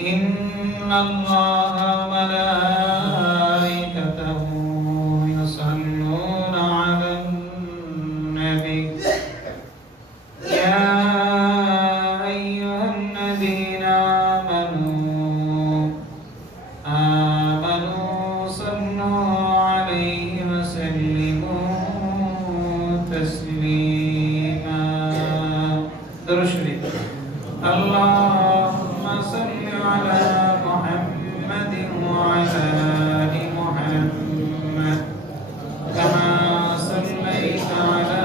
إن الله وملائكته يصلون على النبي يا أيها الذين آمنوا صلوا عليه وسلموا تسليما. درود شريف. اللهم صل على محمد وعلى آل محمد كما صليت على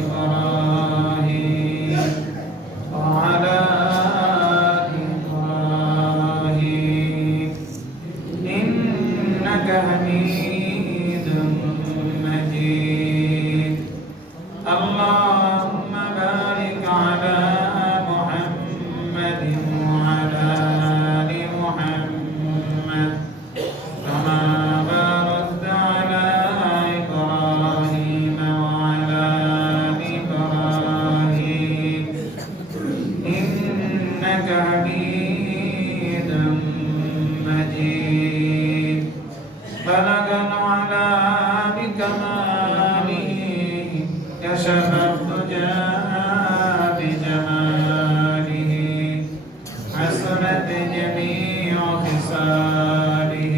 إبراهيم وعلى آل إبراهيم إنك حميد مجيد. اللهم بارك على محمد وعلى آل محمد كما باركت على إبراهيم وعلى آل إبراهيم إنك حميد مجيد. بلغ العلا بكماله كشف الدجى بجماله حسنت جميع خصاله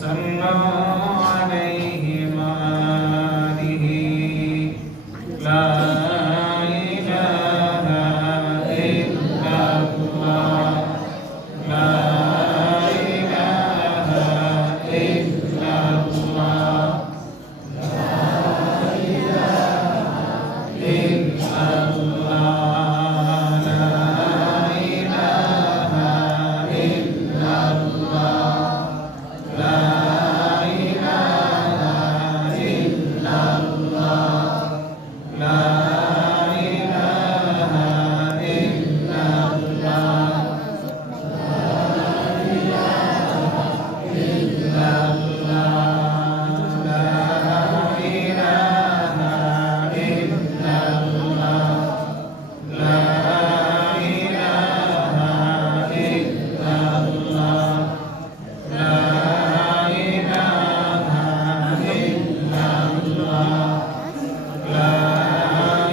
صلوا عليه وآله لا إله إلا الله لا إله إلا الله إلا الله لا إله إلا الله لا إله إلا الله لا إله إلا الله إلا الله لا إله إلا الله لا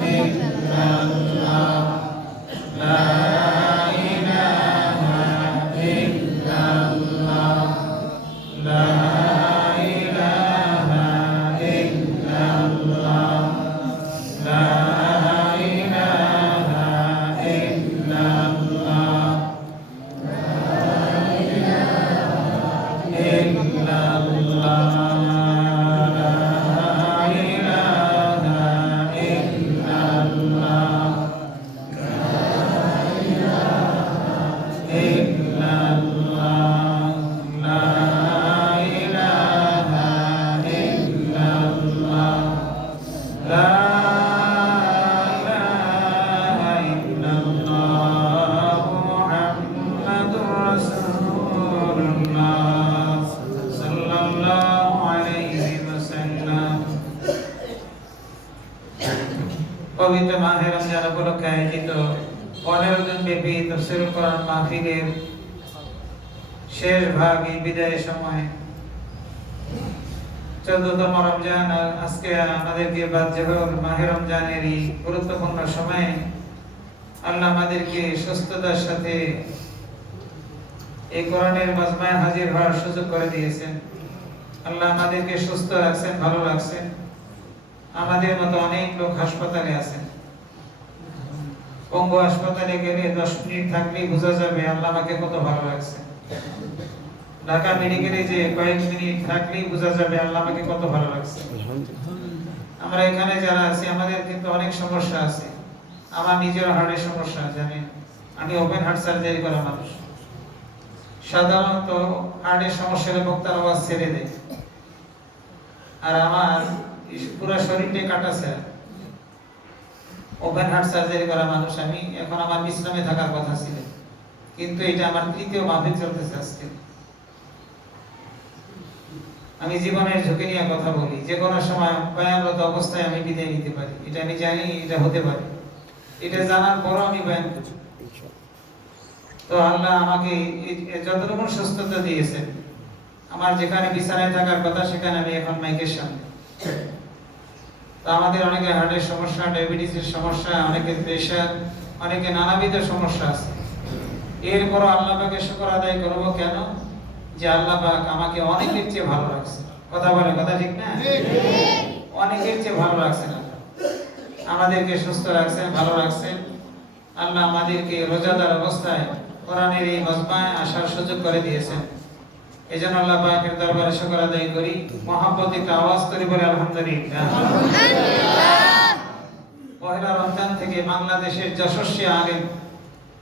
إله إلا الله لا إله إلا الله لا إله إلا الله لا إله إلا الله لا إله إلا الله لا إله إلا الله إلا الله لا إله إلا الله إلا الله لا إله إلا الله لا إله إلا الله محمد رسول الله صلى الله عليه وسلم. পবিত্র মাহে রমজান উপলক্ষে আয়োজিত 15 দিন ব্যাপী তাফসীরুল কোরআন মাহফিলের শেষ ভাগ এই বিদায়ের সময় 14তম রমজান আজকে আমাদেরকে বাদ-জোহর মাহে রমজানের এই গুরুত্বপূর্ণ সময়ে আল্লাহ আমাদেরকে সুস্থতার সাথে এই কোরআনের মাজমায় হাজির হওয়ার সুযোগ করে দিয়েছেন। আল্লাহ আমাদেরকে সুস্থ রাখছেন, ভালো রাখছেন। আমাদের মতো অনেক লোক হাসপাতালে আছেন। পঙ্গু হাসপাতালে গেলে 10 মিনিট থাকলেই বোঝা যাবে আল্লাহ আমাকে কত ভালো রাখছে। ঢাকা মেডিকেলে যে কয়েক মিনিট থাকলেই বোঝা যাবে আল্লাহ আমাকে কত ভালো রাখছে। আমরা এখানে যারা আছি আমাদের কিন্তু অনেক সমস্যা আছে। আমার নিজের হার্টের সমস্যা, জানেন আমি ওপেন হার্ট সার্জারি করা মানুষ। সাধারণত হার্টের সমস্যা হলে বক্তার আওয়াজ ছেড়ে দেয়, আর আমার পুরো শরীরটাই কাটাছে। ওপেন হার্ট সার্জারি করা মানুষ আমি। এখন আমার বিশ্রামে থাকার কথা ছিল, কিন্তু এটা আমার তৃতীয় মাহফিল চলতেছে আজকে। আমি জীবনের ঝুঁকি নিয়ে কথা বলি, যে কোনো সময় বয়ানরত অবস্থায় আমি বিদায় নিতে পারি, এটা আমি জানি, এটা হতে পারে। এটা জানার পরও আমি বয়ান তো আল্লাহ আমাকে যতটুকু সুস্থতা দিয়েছেন, আমার যেখানে বিছানায় থাকার কথা সেখানে আমি এখন মাইকের সামনে। তো আমাদের অনেকে হার্টের সমস্যা, ডায়াবেটিসের সমস্যা, অনেকে প্রেশার, অনেকে নানাবিধ সমস্যা আছে। এরপর আল্লাহ পাকের শুকর আদায় করব কেন? যে আল্লাহ পাক আমাকে অনেকের চেয়ে ভালো রাখছে। কথা বলে, কথা ঠিক না? অনেকের চেয়ে ভালো রাখছেন আল্লাহ, আমাদেরকে সুস্থ রাখছেন, ভালো রাখছেন। আল্লাহ আমাদেরকে রোজাদার অবস্থায় কোরআনের এই মজমায় আসার সুযোগ করে দিয়েছেন। এই জন্য আল্লাহ পাকের দরবারে শুকর আদায় করি, মহব্বত একটা আওয়াজ করি, বলে আলহামদুলিল্লাহ। পহেলা রমজান থেকে বাংলাদেশের যশস্বী আলেম,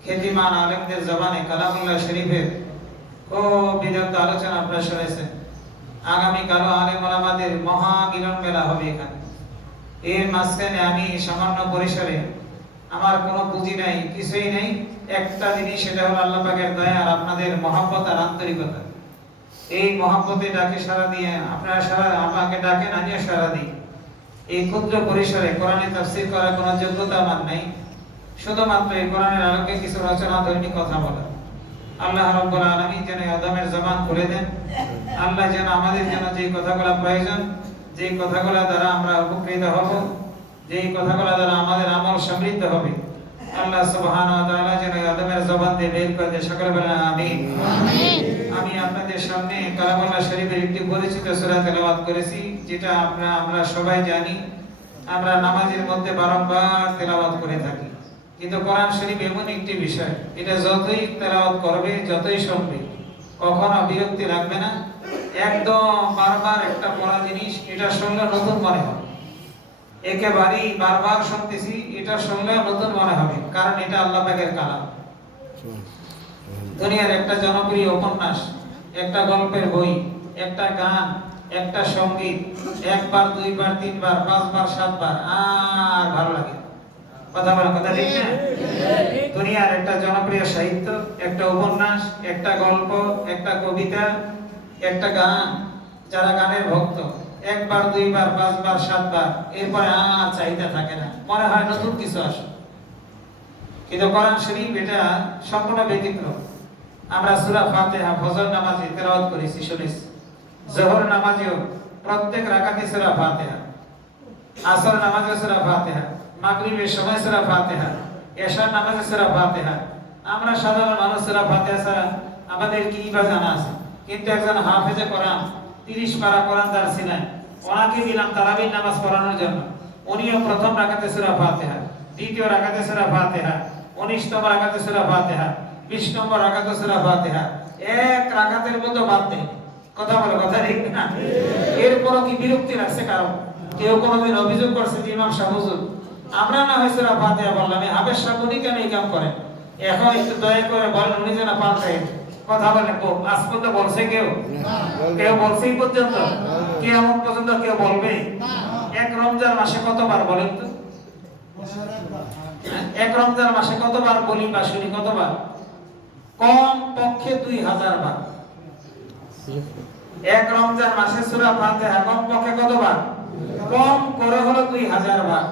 খ্যাতিমান আলেমদের জবানে কালামুল্লাহ শরীফের ও বিদগ্ধ আলোচনা আপনারা শুনেছেন। আগামীকালও আলেম ওলামাদের মহা মিলন মেলা হবে এখানে। এর মাঝখানে আমি সামান্য পরিসরে, আমার কোনো পুঁজি নাই, কিছুই নেই, একটা জিনিস, সেটা হলো আল্লাহ পাকের দয়া আর আপনাদের মহব্বত আর আন্তরিকতা। এই মহব্বতে ডাকে সাড়া দিয়ে আপনারা আমাকে ডাকেন, আমিও সাড়া দিই। এই ক্ষুদ্র পরিসরে কোরআনে তাফসীর করার কোনো যোগ্যতা আমার নাই, শুধুমাত্র এই কোরআনের আলোকে কিছু রচনা ধর্মী কথা বলা। আল্লাহ রাব্বুল আলামিন যেন আদমের জবান খুলে দেন। আল্লাহ যেন আমাদের জন্য যে কথাগুলো প্রয়োজন, যে কথাগুলো দ্বারা আমরা উপকৃত হব, যে কথাগুলো দ্বারা আমাদের আমল সমৃদ্ধ হবে, আল্লাহ সুবহানাহু ওয়া তাআলা যেন আদমের জবান দিয়ে বের করে দেন। সকলে বলেন আমিন। আমি আপনাদের সামনে কালামুল্লাহ শরীফের একটি পরিচিত সূরা তেলাওয়াত করেছি, যেটা আমরা সবাই জানি, আমরা নামাজের মধ্যে বারংবার তেলাওয়াত করে থাকি। কিন্তু কোরআন শরীফ এমন একটি বিষয়, এটা যতই তেলাওয়াত করবে, যতই শুনবে, কখনো বিরক্তি লাগবে না। একদম বারবার একটা পড়া জিনিস, এটা শুনলে নতুন মনে হবে। একেবারেই বারবার শুনতেছি, এটা শুনলে নতুন মনে হবে, কারণ এটা আল্লাহ পাকের কালাম। দুনিয়ার একটা জনপ্রিয় উপন্যাস, একটা গল্পের বই, একটা গান, একটা সঙ্গীত একবার, দুইবার, তিনবার, পাঁচবার, সাতবার আর ভালো লাগে। কথা বলা, কথা ঠিক না? দুনিয়ার একটা জনপ্রিয় সাহিত্য, একটা উপন্যাস, একটা গল্প, একটা কবিতা, একটা গান, যারা গানের ভক্ত, একবার, দুইবার, পাঁচবার, সাতবার, এরপরে আর চাহিদা থাকে না, মনে হয় নতুন কিছু আসে। কিন্তু কোরআন শরীফ এটা সম্পূর্ণ ব্যতিক্রম। আমরা সূরা ফাতিহা ফজর নামাজে তেলাওয়াত করেছি, শুনেছি। যোহর নামাজেও প্রত্যেক রাকাতে সূরা ফাতিহা, আসর নামাজে সূরা ফাতিহা, মাগরিবের সময় সূরা ফাতিহা, এশার নামাজে সূরা ফাতিহা। আমরা সাধারণ মানুষ সূরা ফাতিহা ছাড়া আমাদের কি বা জানা আছে? কিন্তু একজন হাফেজে কোরআন, 30 পারা কোরআন দারসি নাই, ওনাকে দিলাম তারাবির নামাজ পড়ানোর জন্য। উনিও প্রথম রাকাতে সূরা ফাতিহা, দ্বিতীয় রাকাতে সূরা ফাতিহা, 19তম রাকাতে সূরা ফাতিহা, 20 নম্বর রাকাতে সূরা ফাতিহা, এক রাকাতের মধ্যে বাদ দেই। কথা বলে, কথা ঠিক না? এরপরও কি বিরক্তি লাগছে কারণ? কেউ কোনোদিন অভিযোগ করছে যে ইমাম সাহেব হুজুর, আমরা না হয় সূরা ফাতিহা বললাম, হাফেজ সাহেব উনি কেন এই কাম করেন? এখন একটু দয়া করে বলেন, উনি যেন পাল্টায়। কথা বলে, আজ পর্যন্ত বলছে কেউ? কেউ বলছে এই পর্যন্ত? কিয়ামত পর্যন্ত কেউ বলবে? এক রমজান মাসে কতবার বলেন তো? এক রমজান মাসে কতবার বলি বা শুনি? কতবার? কম পক্ষে 2000 বার। এক রমজান মাসে সূরা ফাতিহা কম পক্ষে কতবার? কম করে হলো 2000 বার।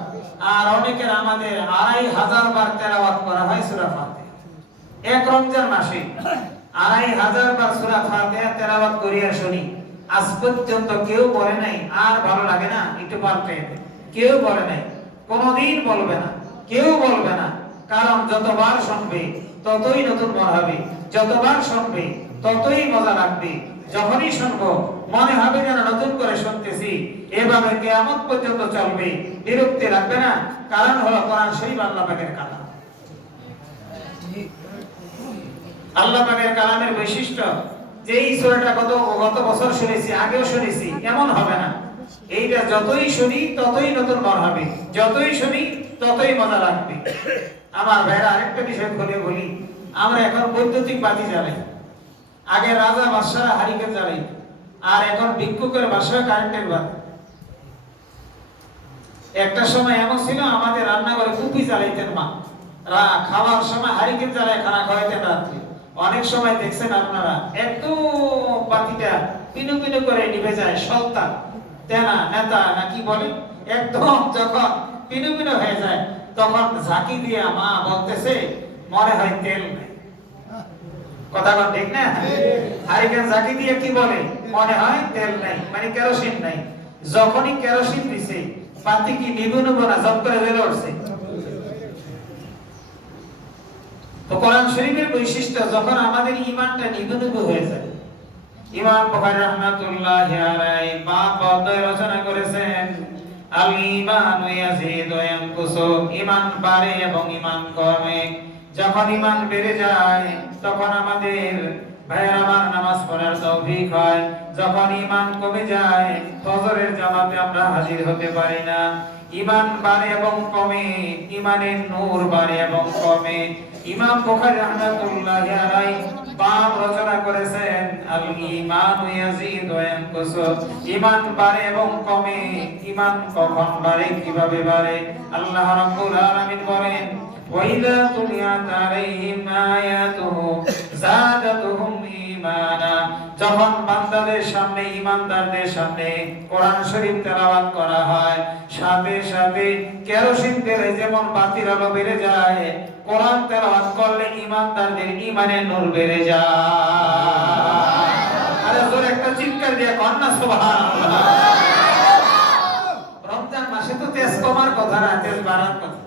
আর অনেকের আমাদের 2500 বার তেলাওয়াত করা হয় সূরা ফাতিহা। এক রমজান মাসে 2500 বার সূরা ফাতিহা তেলাওয়াত করিয়া শুনি। আজ পর্যন্ত কেউ বলে নাই আর ভালো লাগে না, একটু পাল্টে। কেউ বলে নাই, কোনোদিন বলবে না, কেউ বলবে না। কারণ যতবার শুনবে ততই নতুন মনে হবে, যতবার শুনবে ততই মজা লাগবে। যখনই শুনবো মনে হবে যেন নতুন করে শুনতেছি। এভাবে কিয়ামত পর্যন্ত চলবে, বিরক্তি লাগবে না। কারণ হলো কোরআন শরীফ আল্লাহ পাকের কালাম। আল্লাহ পাকের কালামের বৈশিষ্ট্য যে এই সূরাটা গত বছর শুনেছি, আগেও শুনেছি, এমন হবে না। এইটা যতই শুনি ততই নতুন মনে হবে, যতই শুনি ততই মজা লাগবে। আমার ভাইরা, আরেকটা বিষয় খুলে বলি, আমরা এখন বৈদ্যুতিক বাতি জ্বালাই। আগে রাজা বাদশাহ হারিকেন জ্বালাই, আর এখন ভিক্ষুকের বাসায় কারেন্টের বাতি। একটা সময় এমন ছিল, আমাদের রান্নাঘরে কুপি জ্বালাইতেন মা, খাওয়ার সময় হারিকেন জ্বালায় খানা খাওয়াইতেন রাত্রে। অনেক সময় দেখছেন আপনারা একদম বাতিটা পিনু পিনু করে নিভে যায়, সন্তান তেনা নেতা নাকি বলে, একদম যখন পিনু পিনু হয়ে যায় তখন ঝাঁকি দিয়ে মা বলতেছে, মনে হয় তেল নাই। কথা বল ঠিক না? হারিকেন জাকি দিয়ে কি বলে? মনে হয় তেল নাই, মানে কেরোসিন নাই। যখনই কেরোসিন দিছে বাতি কি নিভু না জব করে জ্বলে উঠছে। তো কোরআন শরীফের বৈশিষ্ট্য যখন আমাদের ঈমানটা নিভু হয়ে যায়। ইমাম বুখারী রাহমাতুল্লাহি আলাইহি বাব অধ্যায় রচনা করেছেন, আল ঈমানু ইয়াজিদু ওয়া ইয়ানকুসু, ঈমান বাড়ে এবং ঈমান কমে। যখন ঈমান বেড়ে যায় তখন আমাদের ভাইয়ের আমার নামাজ পড়ার তৌফিক হয়। যখন ঈমান কমে যায় ফজরের জামাতে আমরা হাজির হতে পারি না। ঈমান বাড়ে এবং কমে, ঈমানের নূর বাড়ে এবং কমে। ইমাম বুখারী রাহমাতুল্লাহি আলাইহি বাব রচনা করেছেন, আল ঈমানু ইয়াজিদু ওয়া ইয়ানকুসু, ঈমান বাড়ে এবং কমে। ঈমান কখন বাড়ে, কিভাবে বাড়ে? আল্লাহ রাব্বুল আলামিন বলেন, ওয়া ইযা তুলিয়াত আলাইহিম আয়াতুহু যাদাতুহুম ঈমানা। যখন বান্দাদের সামনে, ঈমানদারদের সামনে কোরআন শরীফ তেলাওয়াত করা হয়, সাথে সাথে কেরোসিন তেলে যেমন বাতির আলো বেড়ে যায়, কোরআন তেলাওয়াত করলে ঈমানদারদের ঈমানের নূর বেড়ে যায়। আরে জোরে একটা চিৎকার দিয়ে কর না সুবহানাল্লাহ। রমজান মাসে তো তেজ কমার কথা না, তেজ বাড়ার কথা।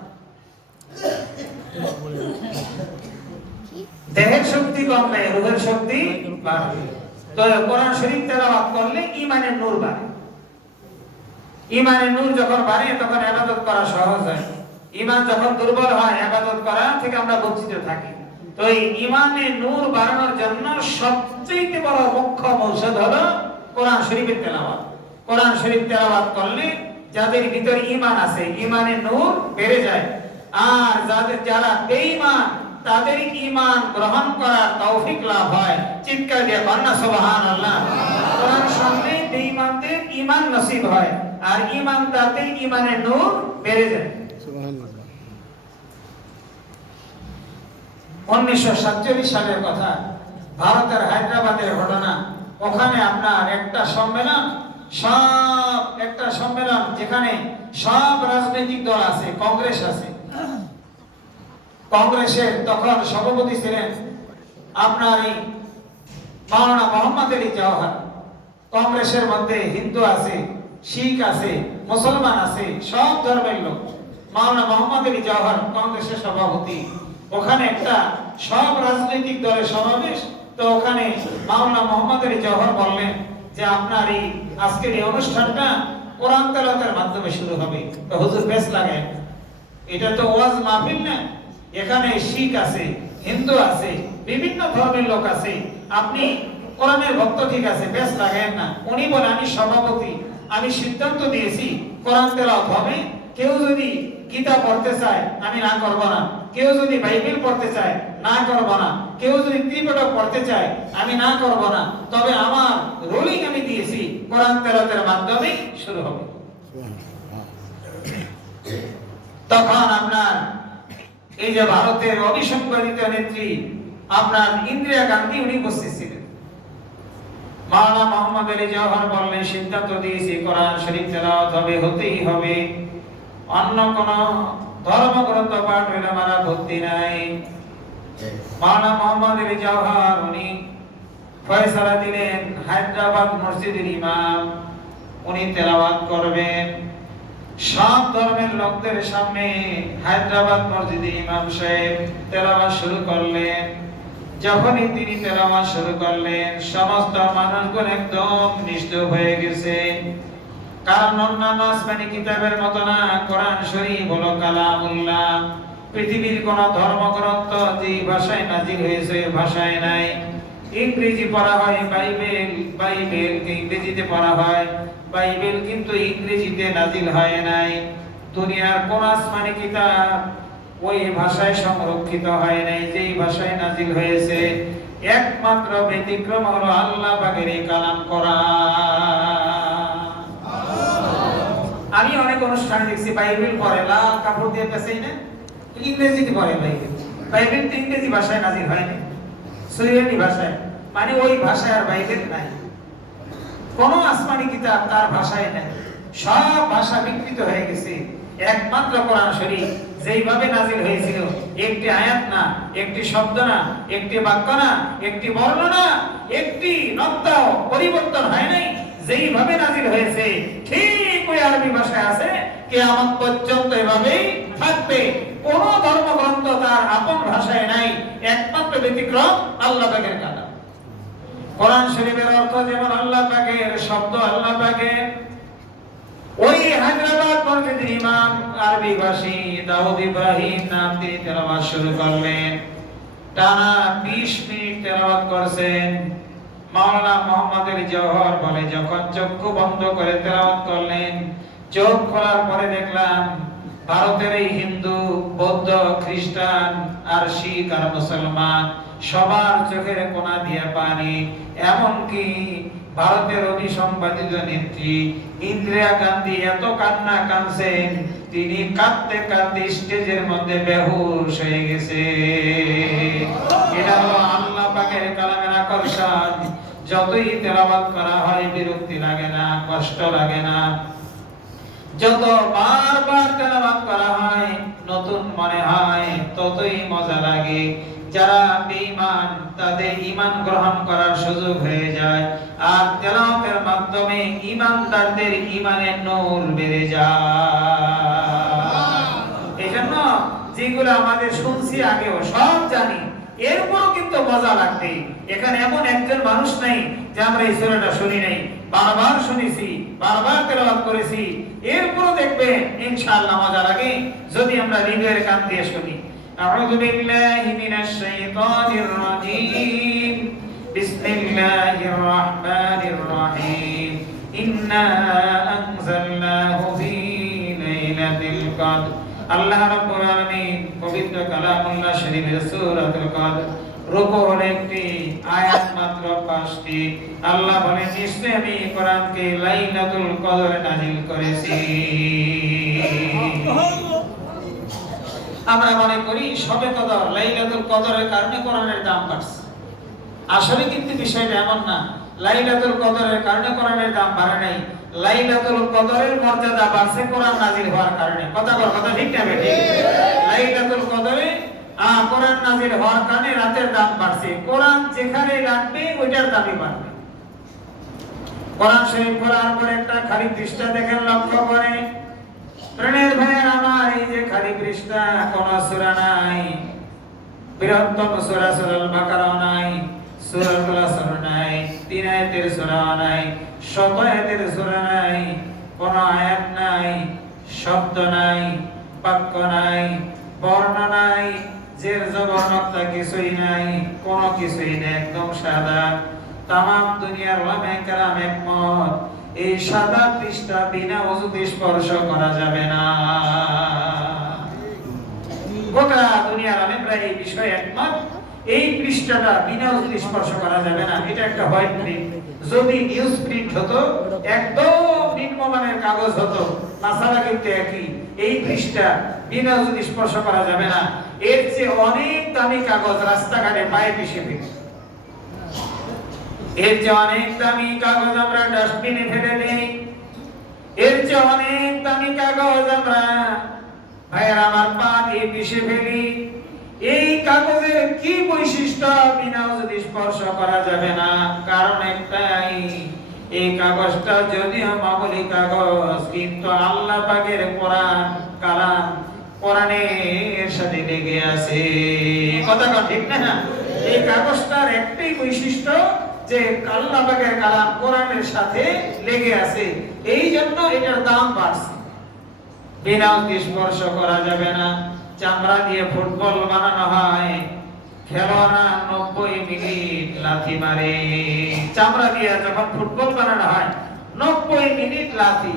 দেহের শক্তি কমবে, রূহের শক্তি বাড়বে। তো কোরআন শরীফ তেলাওয়াত করলে ঈমানের নূর বাড়ে। ঈমানের নূর যখন বাড়ে তখন ইবাদত করা সহজ হয়। ঈমান যখন দুর্বল হয় ইবাদত করা থেকে আমরা বঞ্চিত থাকি। তো এই ঈমানের নূর বাড়ানোর জন্য সবচেয়ে বড় মুখ্য ঔষধ হলো কোরআন শরীফের তেলাওয়াত। কোরআন শরীফ তেলাওয়াত করলে যাদের ভিতরে ঈমান আছে ঈমানের নূর বেড়ে যায়। আর যারা বেঈমান তাদের ঈমান গ্রহণ করার তৌফিক লাভ হয়। চিৎকার দিয়ে বলেন না সুবহানাল্লাহ। কোরআন শুনলে বেঈমানদের ঈমান নসিব হয় আর ঈমানদারদের ঈমানের নূর বেড়ে যায়। সুবহানাল্লাহ। 1947 সালের কথা, ভারতের হায়দ্রাবাদের ঘটনা। ওখানে আপনার একটা সম্মেলন যেখানে সব রাজনৈতিক দল আছে, কংগ্রেস আছে। কংগ্রেসের তখন সভাপতি ছিলেন আপনার এই মাওলানা মোহাম্মদ আলী জওহর। কংগ্রেসের মধ্যে হিন্দু আছে, শিখ আছে, মুসলমান আছে, সব ধর্মের লোক। মাওলানা মোহাম্মদ আলী জওহর কংগ্রেসের সভাপতি। ওখানে একটা সব রাজনৈতিক দলের সমাবেশ। তো ওখানে মাওলানা মোহাম্মদ আলী জওহর বললেন যে আপনার এই আজকের এই অনুষ্ঠানটা কোরআন তেলাওয়াতের মাধ্যমে শুরু হবে। তো হুজুর বেশ লাগে, এটা তো ওয়াজ মাহফিল না, এখানে শিখ আছে, হিন্দু আছে, বিভিন্ন ধর্মের লোক আছে, আপনি কোরআনের ভক্ত ঠিক আছে, বেশ লাগায়েন না। উনি বলে আমি সভাপতি, আমি সিদ্ধান্ত দিয়েছি কোরআন তেলাওয়াত হবে। কেউ যদি গীতা পড়তে চায় আমি না করব না, কেউ যদি বাইবেল পড়তে চায় না করব না, কেউ যদি ত্রিপিটক পড়তে চায় আমি না করব না। তবে আমার রুলিং আমি দিয়েছি কোরআন তেলাওয়াতের মাধ্যমে শুরু হবে। তখন আপনার এই যে ভারতের অবিসংবাদিত নেত্রী আপনার ইন্দিরা গান্ধী উনি উপস্থিত ছিলেন। মাওলানা মোহাম্মদ আলী জওহর বললেন সিদ্ধান্ত দিয়েছি কোরআন শরীফ তেলাওয়াত হবে, হতেই হবে, অন্য কোন ধর্মগ্রন্থ পাঠ হইলে আমার আপত্তি নাই। মাওলানা মোহাম্মদ আলী জওহর উনি ফয়সালা দিলেন হায়দ্রাবাদ মসজিদের ইমাম উনি তেলাওয়াত করবেন। সব ধর্মের লোকদের সামনে হায়দ্রাবাদ মসজিদে ইমাম সাহেব তেলাওয়াত শুরু করলেন। যখনই তিনি তেলাওয়াত শুরু করলেন সমস্ত মানুষগুলো একদম নিশ্চুপ হয়ে গেছে। কারণ অন্যান্য আসমানি কিতাবের মতো না, কোরআন শরীফ হলো কালামুল্লাহ। পৃথিবীর কোন ধর্মগ্রন্থ যে ভাষায় নাজিল হয়েছে ভাষায় নাই। ইংরেজি পড়া হয় বাইবেল, বাইবেলকে ইংরেজিতে পড়া হয়, বাইবেল কিন্তু ইংরেজিতে নাজিল হয় নাই। দুনিয়ার কোন আসমানি কিতাব ওই ভাষায় সংরক্ষিত হয় নাই যেই ভাষায় নাজিল হয়েছে। একমাত্র ব্যতিক্রম হলো আল্লাহ পাকের কালাম কোরআন। আমি অনেক অনুষ্ঠান দেখছি বাইবেল পড়ে লাল কাপড় দিয়ে পেছাই না, ইংরেজিতে পড়ে বাইবেল। বাইবেল তো ইংরেজি ভাষায় নাজিল হয়নি, সুরিয়ানি ভাষায়, মানে ওই ভাষায় আর বাইবেল নাই। কোন আসমানি কিতাব তার ভাষায় নাই, সব ভাষা বিকৃত হয়ে গেছে। একমাত্র কোরআন শরীফ যেইভাবে নাজিল হয়েছিল, একটি আয়াত না, একটি শব্দ না, একটি বাক্য না, একটি বর্ণ না, একটি নক্তাও পরিবর্তন হয় নাই। যেইভাবে নাজিল হয়েছে ঠিক ওই আরবি ভাষায় আছে, কিয়ামত পর্যন্ত এভাবেই থাকবে। কোন ধর্মগ্রন্থ তার আপন ভাষায় নাই, একমাত্র ব্যতিক্রম আল্লাহ পাকের কালাম। কোরআন শরীফের অর্থ যেমন আল্লাহ পাকের শব্দ, আল্লাহ পাকের। ওই হায়দ্রাবাদ মসজিদের ইমাম আরবি ভাষী দাউদ ইব্রাহিম নাম তিনি তেলাওয়াত শুরু করলেন। টানা 20 মিনিট তেলাওয়াত করছেন। মাওলানা মুহাম্মদের জওহর বলে, যখন চক্ষু বন্ধ করে তেলাওয়াত করলেন, চোখ খোলার পরে দেখলাম ভারতের এই হিন্দু, বৌদ্ধ, খ্রিস্টান আর শিখ আর মুসলমান সবার চোখের কোণা দিয়ে পানি। এমনকি ভারতের অভিসম্পাদিত নেত্রী ইন্দিরা গান্ধী এত কান্না কাঁদছেন, তিনি কাঁদতে কাঁদতে স্টেজের মধ্যে বেহুশ হয়ে গেছে। এটা হলো আল্লাহ পাকের কালামের আকর্ষণ। যতই তেলাওয়াত করা হয় বিরক্তি লাগে না, কষ্ট লাগে না। যত বারবার তেলাওয়াত করা হয় নতুন মনে হয়, ততই মজা লাগে। যারা বেঈমান তাদের ঈমান গ্রহণ করার সুযোগ হয়ে যায়, আর তেলাওয়াতের মাধ্যমে ঈমানদারদের ঈমানের নূর বেড়ে যায়। এজন্য যেগুলো আমাদের শুনছি আগেও সব জানি, এরপরও কিন্তু মজা লাগবে। এখানে এমন একজন মানুষ নাই যে আমরা এই সূরাটা শুনি নাই, বারবার শুনেছি, বারবার তেলাওয়াত করেছি, এরপরও দেখবে ইনশাআল্লাহ মজা লাগে যদি আমরা হৃদয়ের কান দিয়ে শুনি। আউযু বিল্লাহি মিনাশ শাইতানির রাজীম। বিসমিল্লাহির রাহমানির রাহিম। ইন্না আনজালনাহু ফী লাইলাতিল কদর। আল্লাহ রাব্বুল আলামিন পবিত্র কালামুল্লাহ শরীফের সূরাতুল কদর রুকু হলো একটি আয়াত মাত্র 5টি। আল্লাহ বলেন, নিশ্চয় আমি কোরআনকে লাইলাতুল কদরে নাযিল করেছি। আমরা মনে করি শবে কদর, লাইলাতুল কদরের কারণে কোরআনের দাম বাড়ছে। আসলে কিন্তু বিষয়টা এমন না। লাইলাতুল কদরের কারণে কোরআনের দাম বাড়ে নাই। লাইলাতুল কদরের মর্যাদা বাড়ছে কোরআন নাযিল হওয়ার কারণে। কথা ঠিক না বেঠিক? লাইলাতুল কদরে কোরআন নাযিল হওয়ার কারণে রাতের দাম বাড়ছে। কোরআন যেখানে রাখবে ওইটার দামই বাড়বে। কোরআন শরীফ পড়ার পর একটা খালি পৃষ্ঠা দেখেন, লক্ষ্য করে প্রাণের ভাইয়ের আমার, এই যে খালি পৃষ্ঠা, কোন সূরা নাই, বৃহত্তম সূরা সূরাল বাকারা নাই, সূরাতুল আসর নাই, 3 আয়াতের সূরা নাই, 7 আয়াতের সূরা নাই, কোন আয়াত নাই, শব্দ নাই, বাক্য নাই, বর্ণ নাই, জের জবর নক্তা কিছুই নাই, কোন কিছুই নেই, একদম সাদা। তামাম দুনিয়ার উলামায়ে কেরাম একমত, এই সাদা পৃষ্ঠা বিনা ওযুতে স্পর্শ করা যাবে না। গোটা দুনিয়ার আলেমরা এই বিষয়ে একমত, এই পৃষ্ঠাটা বিনা ওযুতে স্পর্শ করা যাবে না। এটা একটা হোয়াইট প্রিন্ট। যদি নিউজ প্রিন্ট হতো, একদম নিম্নমানের কাগজ হতো, মাসালা কিন্তু একই। এই পৃষ্ঠা বিনা ওযুতে স্পর্শ করা যাবে না। এর চেয়ে অনেক দামি কাগজ রাস্তাঘাটে পায়ে পিষে ফেলে, এর চেয়ে অনেক দামি কাগজ আমরা ডাস্টবিনে ফেলে দেই, এর চেয়ে অনেক দামি কাগজ আমরা ভাইয়ের আমার পা দিয়ে পিষে ফেলি। এই কাগজের কি বৈশিষ্ট্য? বিনা ওযুতে স্পর্শ করা যাবে না। কারণ একটাই, এই কাগজটা যদিও মামুলি কাগজ, কিন্তু আল্লাহ পাকের কোরআন কালাম, কোরআনের সাথে লেগে আছে। কথা ঠিক না? এই কাগজটার একটাই বৈশিষ্ট্য যে আল্লাহ পাকের কালাম কোরআনের সাথে লেগে আছে, এই জন্য এটার দাম বাড়ছে। বিনা ওযুতে স্পর্শ করা যাবে না। চামড়া দিয়ে ফুটবল বানানো হয়, খেলোয়াড়রা 90 মিনিট লাথি মারে। চামড়া দিয়ে যখন ফুটবল বানানো হয় 90 মিনিট লাথি,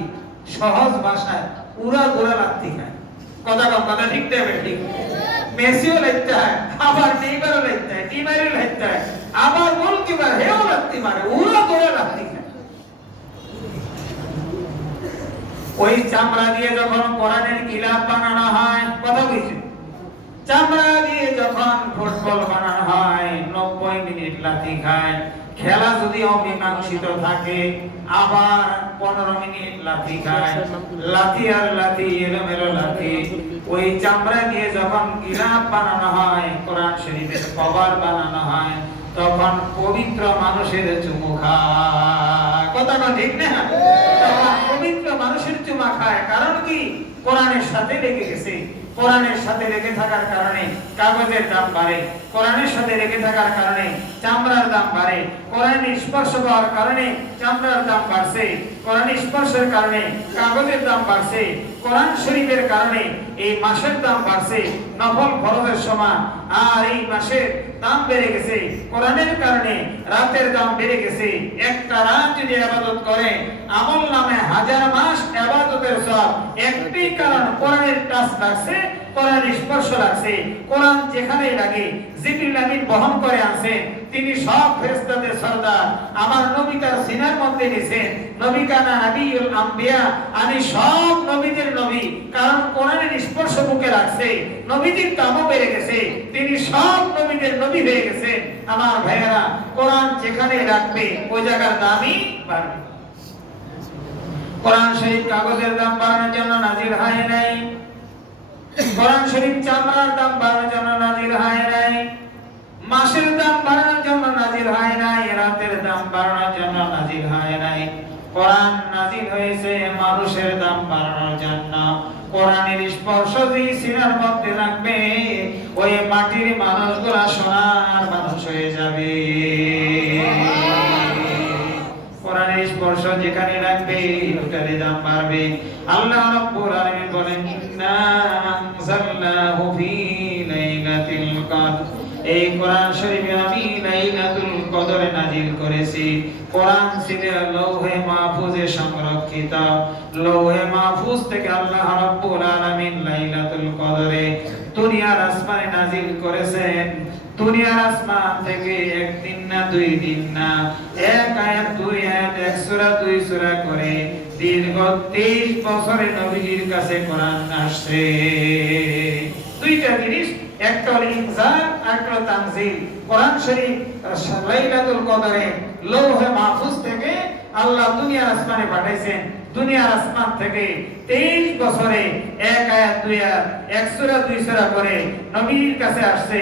সহজ ভাষায় উড়া ধরে লাথি খায়। কথা ঠিক দেবে ঠিক? মেসিও লাগতে হয়, আবার নেইমারও লাগতে হয়, ডিমারিও লাগতে হয়, আবার গোলকিপার হেও লাথি মারে, উড়া ধরে লাথি খায়। ওই চামড়া দিয়ে যখন কোরআনের গিলাফ বানানো হয়, কথা বুঝছেন? চামড়া দিয়ে যখন ফুটবল বানানো হয় 90 মিনিট লাথি খায়। খেলা যদি অমীমাংসিত থাকে, আবার 15 মিনিট লাথি খায়, লাথি আর লাথি, এলোমেলো লাথি। ওই চামড়া দিয়ে যখন গিলাফ বানানো হয়, কোরআন শরীফের কভার বানানো হয়, তখন পবিত্র মানুষের চুমু খায়। কথাটা ঠিক না? তখন পবিত্র মানুষের চুমা খায়। কারণ কি? কোরআনের সাথে লেগে গেছে। কোরআনের সাথে লেগে থাকার কারণে কাগজের দাম বাড়ে, কোরআনের সাথে লেগে থাকার কারণে চামড়ার দাম বাড়ে, কোরআনের স্পর্শ পাওয়ার কারণে চামড়ার দাম বাড়ছে, কোরআন স্পর্শের কারণে কাগজের দাম বাড়ছে, কোরআন শরীফের কারণে এই মাসের দাম বাড়ছে, নফল ফরজের সময়। আর এই মাসের দাম বেড়ে গেছে কোরআনের কারণে, রাতের দাম বেড়ে গেছে। একটা রাত যদি ইবাদত করে আমল নামে 1000 মাস ইবাদতের সওয়াব। একটি কারণ, কোরআনের টাচ লাগছে, কোরআন স্পর্শ লাগছে। কোরআন যেখানেই লাগে জিবরিল আমিন বহন করে আনছে। তিনি সব ফেরেশতাদের সরদার। আমার নবী তার সিনার মধ্যে নিছেন। নবী কানা নবিউল আম্বিয়া, আমি সব নবীদের নবী। কারণ কোরআনের স্পর্শ বুকে রাখছে, নবীদের দামও বেড়ে গেছে, তিনি সব নবীদের নবী হয়ে গেছে। আমার ভাইয়েরা, কোরআন যেখানে রাখবে ওই জায়গার দামই বাড়বে। কোরআন শরীফ কাগজের দাম বাড়ানোর জন্য নাজিল হয় নাই, কোরআন শরীফ চামড়ার দাম বাড়ানোর জন্য নাজিল হয় নাই, মাসের দাম বাড়ানোর জন্য নাজিল হয় নাই, রাতের দাম বাড়ানোর জন্য নাজিল হয় নাই। কোরআন নাজিল হয়েছে মানুষের দাম বাড়ানোর জন্য। কোরআনের স্পর্শ যে সিনার মধ্যে রাখবে, ওই মাটির মানুষগুলা সোনার মানুষ হয়ে যাবে। কোরআনের স্পর্শ যেখানে রাখবে ওটারই দাম বাড়বে। আল্লাহ রাব্বুল আলামিন বলেন, ইন্না আনজালনাহু ফি লাইলাতিল কদর, এই কোরআন শরীফে আমি লাইলাতুল কদরে নাজিল করেছি। কোরআন ছিল লৌহে মাহফুজে সংরক্ষিত। লৌহে মাহফুজ থেকে আল্লাহ রাব্বুল আলামিন লাইলাতুল কদরে দুনিয়ার আসমানে নাজিল করেছেন। দুনিয়ার আসমান থেকে একদিন না 2 দিন না, এক আয়াত 2 আয়াত, এক সূরা 2 সূরা করে দীর্ঘ 23 বছরে নবীজির কাছে কোরআন আসছে। দুইটা জিনিস, একটা হলো ইনজাল, আরেকটা হলো তানজিল। কোরআন শরীফ লাইলাতুল কদরে লৌহে মাহফুজ থেকে আল্লাহ দুনিয়ার আসমানে পাঠাইছেন। দুনিয়ার আসমান থেকে 23 বছরে এক আয়াত 2 আয়াত, এক সূরা 2 সূরা করে নবীর কাছে আসছে।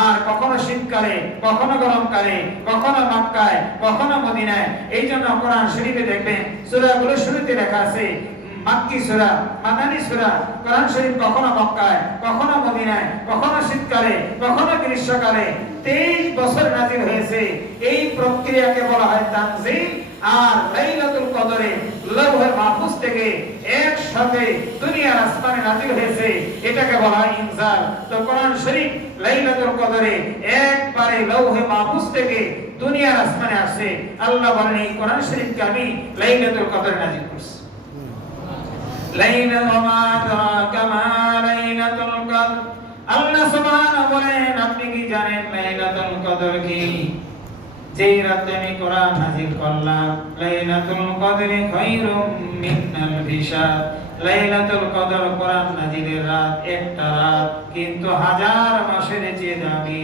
আর কখনো শীতকালে, কখনো গরমকালে, কখনো মক্কায়, কখনো মদিনায়। এই জন্য কোরআন শরীফে দেখবেন সূরাগুলো শুরুতে লেখা আছে মাক্কি সূরা, মাদানী সূরা। কোরআন শরীফ কখনো মক্কায়, কখনো মদিনায়, কখনো শীতকালে, কখনো গ্রীষ্মকালে 23 বছর নাজিল হয়েছে। এই প্রক্রিয়াকে বলা হয় তানজিল। আর লাইলাতুল কদরে লৌহে মাহফুজ থেকে একসাথে দুনিয়ার আসমানে নাজিল হয়েছে, এটাকে বলা হয় ইনজাল। তো কোরআন শরীফ লাইলাতুল কদরে একবারে লৌহে মাহফুজ থেকে দুনিয়ার আসমানে আসে। আল্লাহ বলেন, এই কোরআন শরীফকে আমি লাইলাতুল কদরে নাজিল করছি। লাইলা ওয়া মা আদরাকা মা লাইলাতুল কদর। আল্লাহ সুবহানাহু বলেন, আপনি কি জানেন লাইলাতুল কদর কি? যেই রাতে আমি কোরআন নাযিল করলাম, লাইলাতুল কদরি খায়রুম মিন আলফি শাহর। লাইলাতুল কদর কোরআন নাযিলের রাত, একটা রাত কিন্তু 1000 মাসের চেয়ে দামি।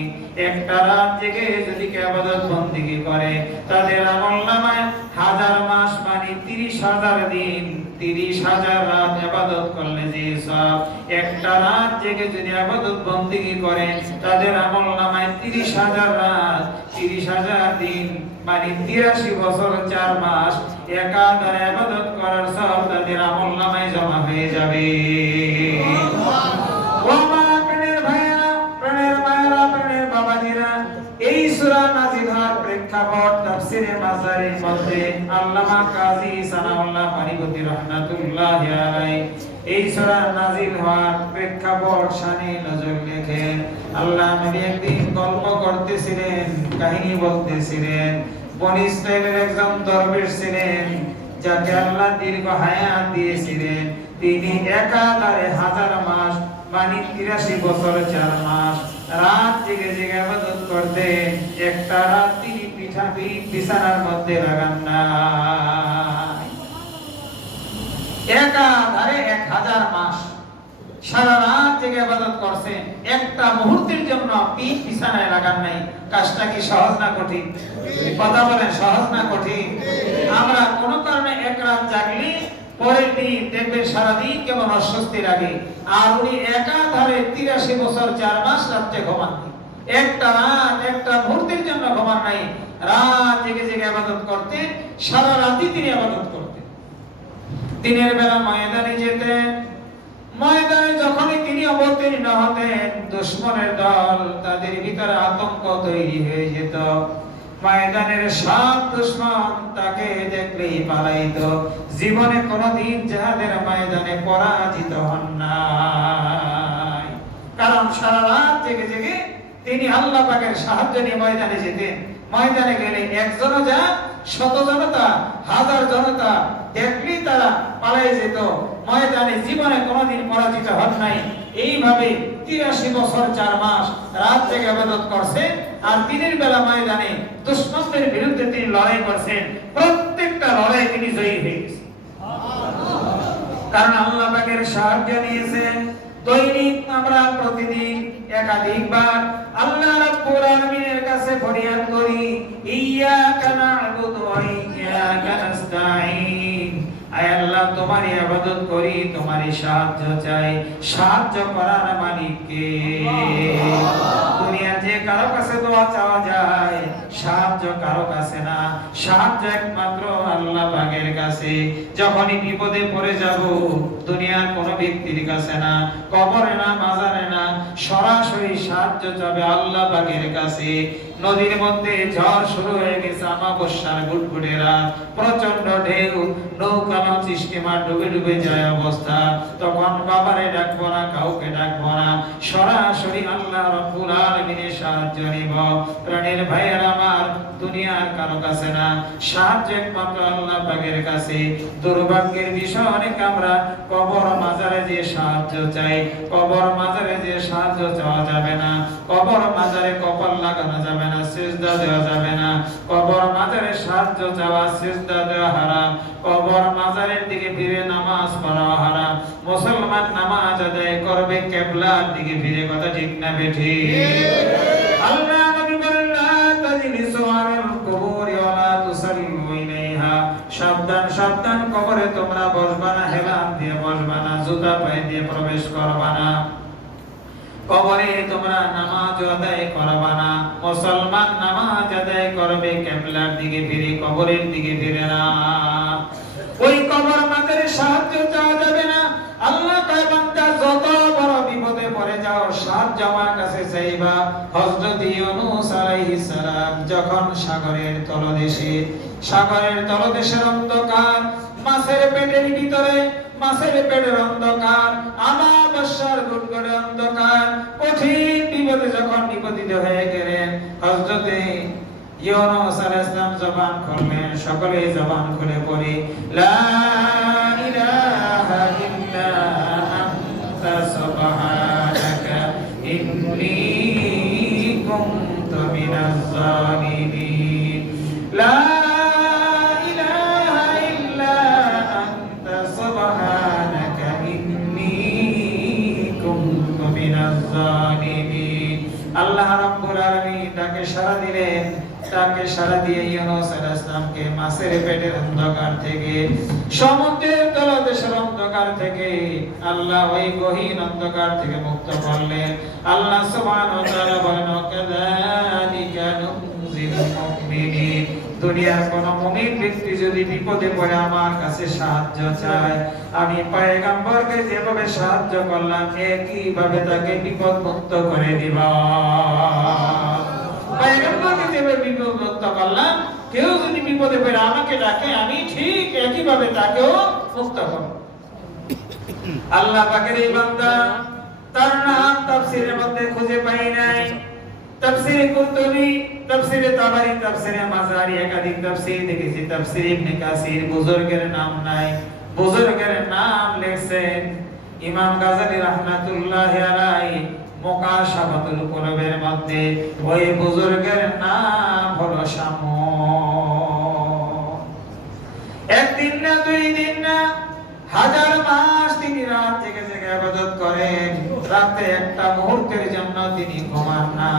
একটা রাত জেগে যদি ইবাদত বندگی করে, তাদের আমলনামায় 1000 মাস মানে 30,000 দিন, 30,000 রাত ইবাদত করলে যে সওয়াব। একটা রাত জেগে যদি ইবাদত বندگی করে, তাদের আমলনামায় 30,000 রাত, 30,000 দিন মানে 83 বছর 4 মাস একাধারে ইবাদত করার সওয়াব তাদের আমলনামায় জমা হয়ে যাবে। এই সূরা নাযিল হওয়ার প্রেক্ষাপট তাফসীরে মাজারির মধ্যে আল্লামা কাজী সানাউল্লাহ পানিপতি রাহমাতুল্লাহি আলাইহি এই সূরা নাযিল হওয়ার প্রেক্ষাপট শানে নজর লেখেন। আল্লাহ নবী একদিন গল্প করতেছিলেন, কাহিনী বলতেছিলেন। বনী ইসরাইলের একজন দরবেশ ছিলেন, যাকে আল্লাহ দীর্ঘ হায়াত দিয়েছিলেন। তিনি একাধারে 1000 মাস মানে 83 বছর 4 মাস রাত জেগে জেগে ইবাদত করতেন। একটা রাত তিনি বিছানার মধ্যে লাগান না। একাধারে 1000 মাস সারা রাত জেগে ইবাদত করছেন, একটা মুহূর্তের জন্য পিঠ বিছানায় লাগান নাই। কাজটা কি সহজ না কঠিন? কথা বলেন, সহজ না কঠিন? আমরা কোন কারণে এক রাত জাগলি পরের দিন দেখবেন সারাদিন কেমন অস্বস্তি লাগে। আর উনি একাধারে 83 বছর 4 মাস রাত্রে ঘুমান, একটা রাত একটা মুহূর্তের জন্য ঘুমান নাই। রাত জেগে জেগে ইবাদত করতেন, সারা রাতই তিনি ইবাদত করতেন। দিনের বেলা ময়দানে যেতেন, ময়দানে যখনই তিনি অবতীর্ণ হতেন দুশমনের দল তাদের ভিতরে আতঙ্ক তৈরি হয়ে যেত। ময়দানের সব দুশমন তাকে দেখলেই পালাইত। জীবনে কোনদিন জিহাদের ময়দানে পরাজিত হন নাই, কারণ সারা রাত জেগে জেগে তিনি আল্লাহ পাকের সাহায্য নিয়ে ময়দানে যেতেন। ময়দানে গেলে একজনও যা, শত জনতা, হাজার জনতা দেখলেই তারা পালাই যেত। ময়দানে জীবনে কোনদিন পরাজিত হন নাই। এইভাবে 83 বছর 4 মাস রাত জেগে ইবাদত করছেন, আর দিনের বেলা ময়দানে দুশমনদের বিরুদ্ধে তিনি লড়াই করছেন। প্রত্যেকটা লড়াই তিনি জয়ী হয়ে গেছেন, কারণ আল্লাহ পাকের সাহায্য নিয়েছেন। দৈনিক আমরা প্রতিদিন একাধিকবার আল্লাহ রাব্বুল আলামিনের কাছে ফরিয়াদ করি, ইয়্যাকা না'বুদু ওয়া ইয়্যাকা নাস্তাঈন। আয় আল্লাহ, তোমারই ইবাদত করি, তোমারই সাহায্য চাই। সাহায্য করার মালিক কে? দুনিয়ার যে কারো কাছে দোয়া চাওয়া যায়, সাহায্য কারো কাছে না, সাহায্য একমাত্র আল্লাহ পাকের কাছে। যখনই বিপদে পড়ে যাব, দুনিয়ার কোনো ব্যক্তির কাছে না, কবরে না, মাজারে না, সরাসরি সাহায্য চাবে আল্লাহ পাকের কাছে। নদীর মধ্যে ঝড় শুরু হয়ে গেছে, আমাবস্যার গুটগুটে রাত, প্রচন্ড ঢেউ, নৌকা লঞ্চ স্টিমার ডুবে ডুবে যায় অবস্থা। তখন বাবারে ডাকবো না, কাউকে ডাকবো না, সরাসরি আল্লাহ রাব্বুল আলামিনের সাহায্য নিব। প্রাণের ভাইয়ের আমার, দুনিয়ার কারো কাছে না, সাহায্য একমাত্র আল্লাহ পাকের কাছে। দুর্ভাগ্যের বিষয় অনেক আমরা কবর মাজারে যে সাহায্য চাই, কবর মাজারে যে সাহায্য চাওয়া যাবে না, কবর মাজারে কপাল লাগানো যাবে না, সিজদা দেওয়া যাবে না। কবর মাজারে সাহায্য চাওয়া, সিজদা দেওয়া হারাম। কবর মাজারের দিকে ফিরে নামাজ পড়া হারাম। মুসলমান নামাজ আদায় করবে কিবলার দিকে ফিরে, কথা ঠিক না বেঠিক? আল্লাহ নবী বলেন, লা তাজলিসু আলাল কুবুরি ওয়া লা তুসাল্লু ইলাইহা। সাবধান সাবধান, কবরে তোমরা বসবা না, হেলান দিয়ে বসবা না, জুতা পায়ে দিয়ে প্রবেশ করবা না, কবরে তোমরা নামাজ আদায় করবা না। মুসলমান নামাজ আদায় করবে কিবলার দিকে ফিরে, কবরের দিকে ফিরে না। ওই কবর মাজারে সাহায্য চাওয়া যাবে না। আল্লাহ কয়, বান্দা যত বড় বিপদে পড়ে যাও, সাহায্য আমার কাছে চাইবা। হযরত ইউনূস আলাইহিস সালাম যখন সাগরের তলদেশের অন্ধকার, মাছের পেটের ভিতরে, মাছের পেটের অন্ধকার, আমাবস্যার গুড়গুড়ে অন্ধকার, কঠিন বিপদে যখন নিপতিত হয়ে গেলেন, হযরত ইউনূস আলাইহিস সালাম জবান খুললেন। সকলে জবান খুলে পড়ি, লা ইলাহা ইল্লা আনতা সুবহানাকা ইন্নী কুনতু মিনাজ জালিমিন। লা ইলাহা ইল্লা আনতা সুবহানাকা ইন্নী কুনতু মিনাজ জালিমিন। আল্লাহ রাব্বুল আলামিন তাকে সাড়া দিলেন। তাকে সাড়া দিয়ে ইউনূস আলাইহিস সালামকে মাছের পেটের অন্ধকার থেকে, সমুদ্রের তলদেশের অন্ধকার থেকে আল্লাহ ওই গহীন অন্ধকার থেকে মুক্ত করলেন। আল্লাহ সুবহানাহু ওয়া তাআলা বলেন, কাযালিকা নুনজিলুল মুমিনিন। দুনিয়ার কোন মুমিন ব্যক্তি যদি বিপদে পড়ে আমার কাছে সাহায্য চায়, আমি পয়গম্বরকে যেভাবে সাহায্য করলাম, একইভাবে তাকে বিপদ মুক্ত করে দিব। পয়গম্বরকে যেভাবে বিপদ মুক্ত করলাম, কেউ যদি বিপদে পড়ে আমাকে ডাকে, আমি ঠিক একইভাবে তাকেও মুক্ত করব। আল্লাহ পাকের এই বান্দা, তার নাম তাফসীরের মধ্যে খুঁজে পাই নাই। তাফসীরে কুরতুবী, তাফসীরে তাবারী, তাফসীরে মাজারি, একাধিক তাফসীর দেখেছি। তাফসীর ইবনে কাসির, বুজুর্গের নাম নাই। বুজুর্গের নাম লিখছেন ইমাম গাযালী রাহমাতুল্লাহি আলাইহি মুকাশাফাতুল কুলুবের মধ্যে। ওই বুজুর্গের নাম হলো শামূন। একদিন না, দুই দিন না, হাজার মাস তিনি রাত জেগে জেগে ইবাদত করেন, রাতে একটা মুহূর্তের জন্য তিনি ঘুমান না।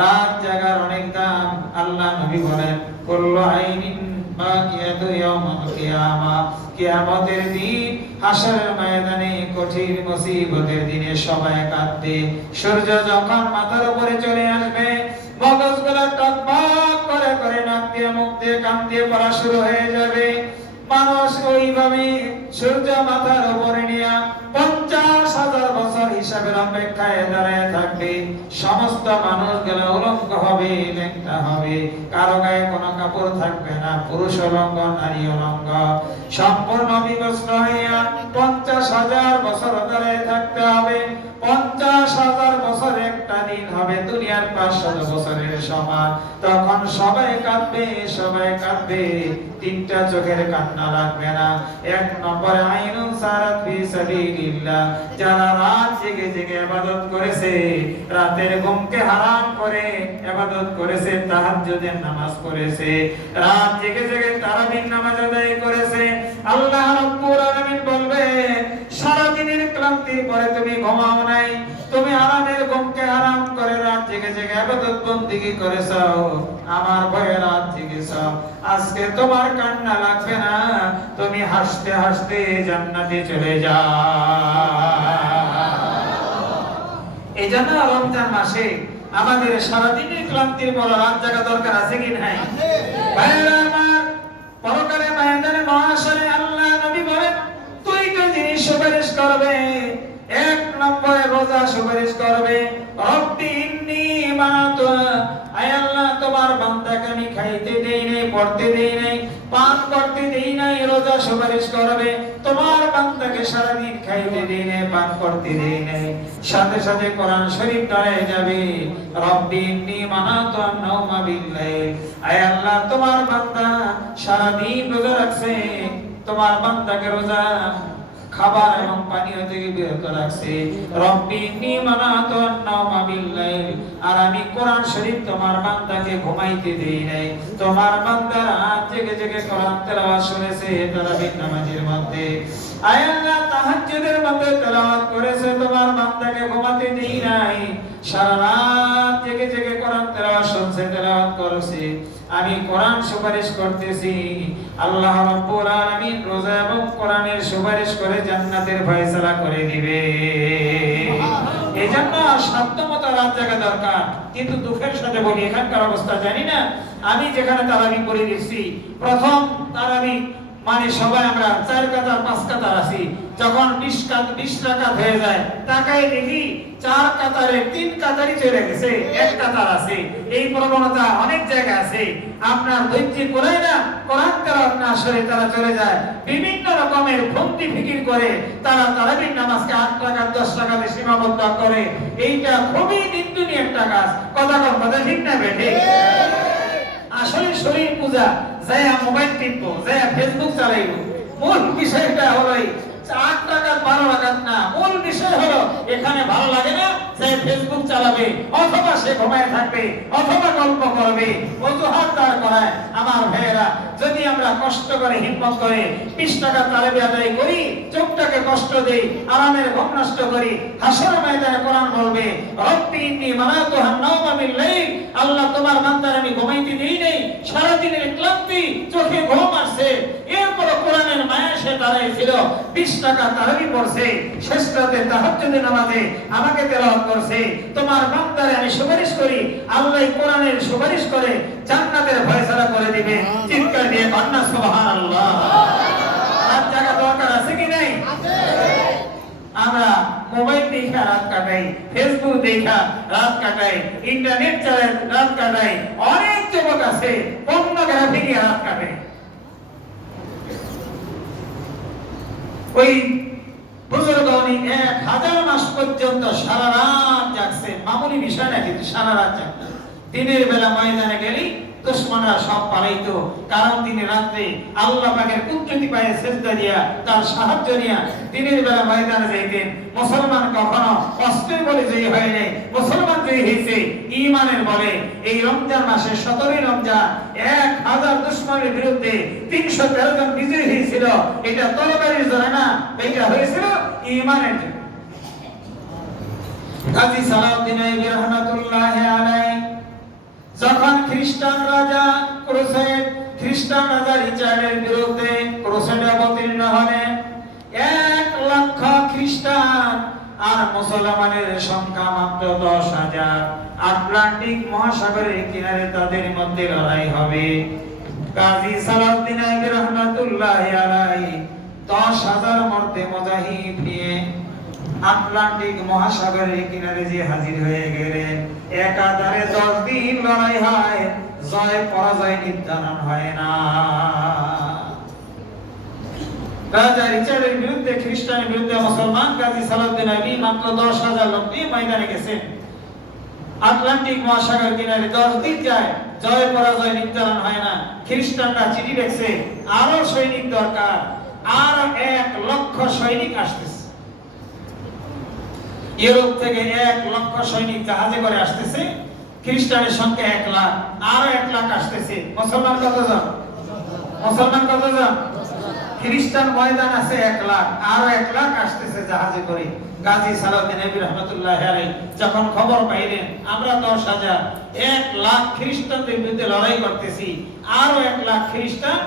রাত জাগার অনেক দাম। আল্লাহ নবী বলেন, কুল্লু আইনিন বাকিয়াতু ইয়াউমাল কিয়ামা, কিয়ামতের দিন হাশরের ময়দানে কঠিন মুসিবতের দিনে সবাই কাঁদবে। সূর্য যখন মাথার উপরে চলে আসবে, মগজগুলো টকবক করে করে নাক দিয়ে মুখ দিয়ে কান দিয়ে পড়া শুরু হয়ে যাবে। মানুষ ওইভাবে সূর্য মাথার উপরে নিয়ে 50,000 বছর হিসাবের অপেক্ষায় দাঁড়ায় থাকবে। সমস্ত মানুষগুলো উলঙ্গ হবে, ন্যাংটা হবে, কারো গায়ে কোনো কাপড় থাকবে না, পুরুষ উলঙ্গ নারী উলঙ্গ, সম্পূর্ণ বিবস্ত্র হইয়া 50,000 বছর দাঁড়ায় থাকতে হবে। 50,000 বছর একটা দিন হবে দুনিয়ার 500 বছরের সমান। তখন সবাই কাঁদবে, সবাই কাঁদবে, তিনটা চোখের কান্না লাগবে না। এক নম্বরে আইনুন সারাত ফি সাবিলিল্লাহ, যারা রাত জেগে জেগে ইবাদত করেছে, রাতের ঘুমকে হারাম করে ইবাদত করেছে, তাহাজ্জুদের নামাজ পড়েছে, রাত জেগে জেগে তারাবির নামাজ আদায় করেছে, আল্লাহ রাব্বুল আলামিন বলবে, সারা দিনের ক্লান্তির পরে তুমি ঘুমাও নাই, তুমি আরামের ঘুমকে হারাম করে রাত জেগে জেগে ইবাদত বন্দেগী করেছো, আমার ভয়ে রাত জেগেছো, আজকে তোমার কান্না লাগবে না, তুমি হাসতে হাসতে জান্নাতে চলে যাও। এইজন্য রমজান মাসে আমাদের সারা দিনের ক্লান্তির পর রাত জাগা দরকার আছে কি নাই? ভাইরা আমার, পরকালে ময়দানে মহাশরে আল্লাহ নবী বলেন, দুইটা জিনিস সুপারিশ করবে। এক নম্বরে রোজা সুপারিশ করবে, রব্বি ইন্নী মানাতু, আয় আল্লাহ তোমার বান্দাকে আমি খাইতে দেই নাই, পড়তে দেই নাই, পান করতে দেই নাই, রোজা সুপারিশ করবে। তোমার বান্দাকে সারাদিন খাইতে দেই নাই, পান করতে দেই নাই, সাথে সাথে কোরআন শরীফ দাঁড়ায় যাবে, রব্বি ইন্নী মানাতু আন-নাওমা বিল-লাইল, আয় আল্লাহ তোমার বান্দা সারাদিন রোজা রাখছে, তোমার বান্দাকে রোজা খাবার এবং পানীয় থেকে বিরত রাখছে, রব্বি ইন্নী মানাতু আন-নাওমা বিল-লাইল, আর আমি কোরআন শরীফ তোমার বান্দাকে ঘুমাইতে দেই নাই। তোমার বান্দা রাত জেগে জেগে কোরআন তেলাওয়াত শুনেছে তারাবির নামাজের মধ্যে, আয় আল্লাহ তাহাজ্জুদের মধ্যে তেলাওয়াত করেছে, তোমার বান্দাকে ঘুমাতে দেই নাই, সারা রাত জেগে জেগে কোরআন তেলাওয়াত শুনছে, তেলাওয়াত করেছে, আমি কোরআন সুপারিশ করতেছি, আল্লাহ রাব্বুল আলামিন রোজা এবং কোরআনের সুপারিশ করে জান্নাতের ফয়সালা করে দিবে। এজন্য সাধ্যমতো রাত জাগা দরকার। কিন্তু দুঃখের সাথে বলি, এখানকার অবস্থা জানি না, আমি যেখানে তারাবি করে দিচ্ছি, প্রথম তারাবি মানে সবাই আমরা 4 কাতার 5 কাতার আছি, যখন 20 রাকাত হয়ে যায়, তাকাই দেখি 4 কাতারে 3 কাতারই চলে গেছে, 1 কাতার আছে। এই প্রবণতা অনেক জায়গায় আছে। আপনার ধৈর্য করে না, কোরআন তেলাওয়াত না শুনে তারা চলে যায়, বিভিন্ন রকমের ভক্তি ফিকির করে তারা তারাবির নামাজকে 8 রাকাত 10 রাকাতে সীমাবদ্ধ করে। এইটা খুবই নিন্দনীয় একটা কাজ। কথা ঠিক না বেঠে? আসলে শরীর পূজা, যায় মোবাইল টিপবো, যায় ফেসবুক চালাইবো, মূল বিষয়টা হলো 8 রাকাত 12 রাকাত না, মূল বিষয় হলো এখানে ভালো লাগে না, সে ফেসবুক চালাবে, অথবা সে ঘুমায় থাকবে, অথবা গল্প করবে, অজুহাত দাঁড় করায়। আমার ভাইয়েরা, যদি আমরা কষ্ট করে হিম্মত করে 20 টাকা তারাবি আদায় করি, চোখটাকে কষ্ট দেই, আরামের ঘুম নষ্ট করি, হাসরের ময়দানে কোরআন বলবে, রব্বি ইন্নী মানাতু আন-নাওমা বিল-লাইল, আল্লাহ তোমার বান্দার আমি ঘুমাইতে দেই নাই, সারা দিনের ক্লান্তি, চোখে ঘুম আসছে, এরপর কোরআনের মায়া সে দাঁড়ায় ছিল, 20 টাকা তারাবি পড়ছে, শেষ রাতে তাহাজ্জুদের নামাজে আমাকে তেলাওয়াত করছে, তোমার বান্দারে আমি সুপারিশ করি, আল্লাহ কোরআনের সুপারিশ করে জান্নাতের ফয়সালা করে দিবে। চিৎকার দিয়ে কন্যা সুবহানাল্লাহ। রাত জাগা দরকার আছে কি নাই? আমরা মোবাইল দেখা রাত কাটাই, ফেসবুক দেখা রাত কাটাই, ইন্টারনেট চালায় রাত কাটাই, অনেক যুবক আছে পর্নোগ্রাফি নিয়ে রাত কাটে। ওই বুজুর্গ উনি 1000 মাস পর্যন্ত সারা রাত জাগছে, মামুলি বিষয় না, কিন্তু সারা রাত জাগছে। দিনের বেলা ময়দানে গেলি দুশমনরা সব পালাইতো, কারণ তিনি রাতে আল্লাহ পাকের কুদরতি পায়ে সিজদা দিয়া তার সাহায্য নিয়া দিনের বেলা ময়দানে যাইতেন। মুসলমান কখনো অস্ত্রের বলে জয়ী হয় নাই, মুসলমান জয়ী হয়েছে ঈমানের বলে। এই রমজান মাসে 17 রমজান 1000 দুশমনের বিরুদ্ধে 313 জন বিজয়ী হয়েছিল। এটা তরবারির জোরে না, এটা হয়েছিল ঈমানের জন্য। গাজী সালাউদ্দিন আইয়ুবী রাহমাতুল্লাহি আলাইহি যখন খ্রিস্টান রাজা খ্রিস্টান রাজা রিচার্ডের বিরুদ্ধে ক্রুসেডে অবতীর্ণ হলেন, 1,00,000 খ্রিস্টান আর মুসলমানের সংখ্যা মাত্র 10,000। আটলান্টিক মহাসাগরের কিনারে তাদের মধ্যে লড়াই হবে। গাজী সালাউদ্দিন আইয়ুবী রাহমাতুল্লাহি আলাইহি 10,000 মর্দে মুজাহিদ নিয়ে আটলান্টিক মহাসাগরের কিনারে যে হাজির হয়ে গেলেন। একাধারে 10 দিন লড়াই হয়, জয় পরাজয় নির্ধারণ হয় না। রাজা রিচার্ডের বিরুদ্ধে, খ্রিস্টানের বিরুদ্ধে মুসলমান গাজী সালাউদ্দিন আইয়ুবী মাত্র 10,000 লোক নিয়ে ময়দানে গেছেন। আটলান্টিক মহাসাগর কিনারে 10 দিন যায়, জয় পরাজয় নির্ধারণ হয় না। খ্রিস্টানরা চিঠি লিখছে, আরো সৈনিক দরকার, আর 1,00,000 সৈনিক আসতেছে। ইউরোপ থেকে 1,00,000 সৈনিক জাহাজে করে আসতেছে। খ্রিস্টানের সংখ্যা 1,00,000, আরো 1,00,000 আসতেছে। মুসলমান কতজন? মুসলমান কতজন? খ্রিস্টান ময়দান আছে 1,00,000, আরো 1,00,000 আসতেছে জাহাজে করে। গাজী সালাউদ্দিন আইয়ুবী রাহমাতুল্লাহি আলাইহি যখন খবর পাইলেন আমরা 10,000, 1,00,000 খ্রিস্টানদের বিরুদ্ধে লড়াই করতেছি, আরো 1,00,000 খ্রিস্টান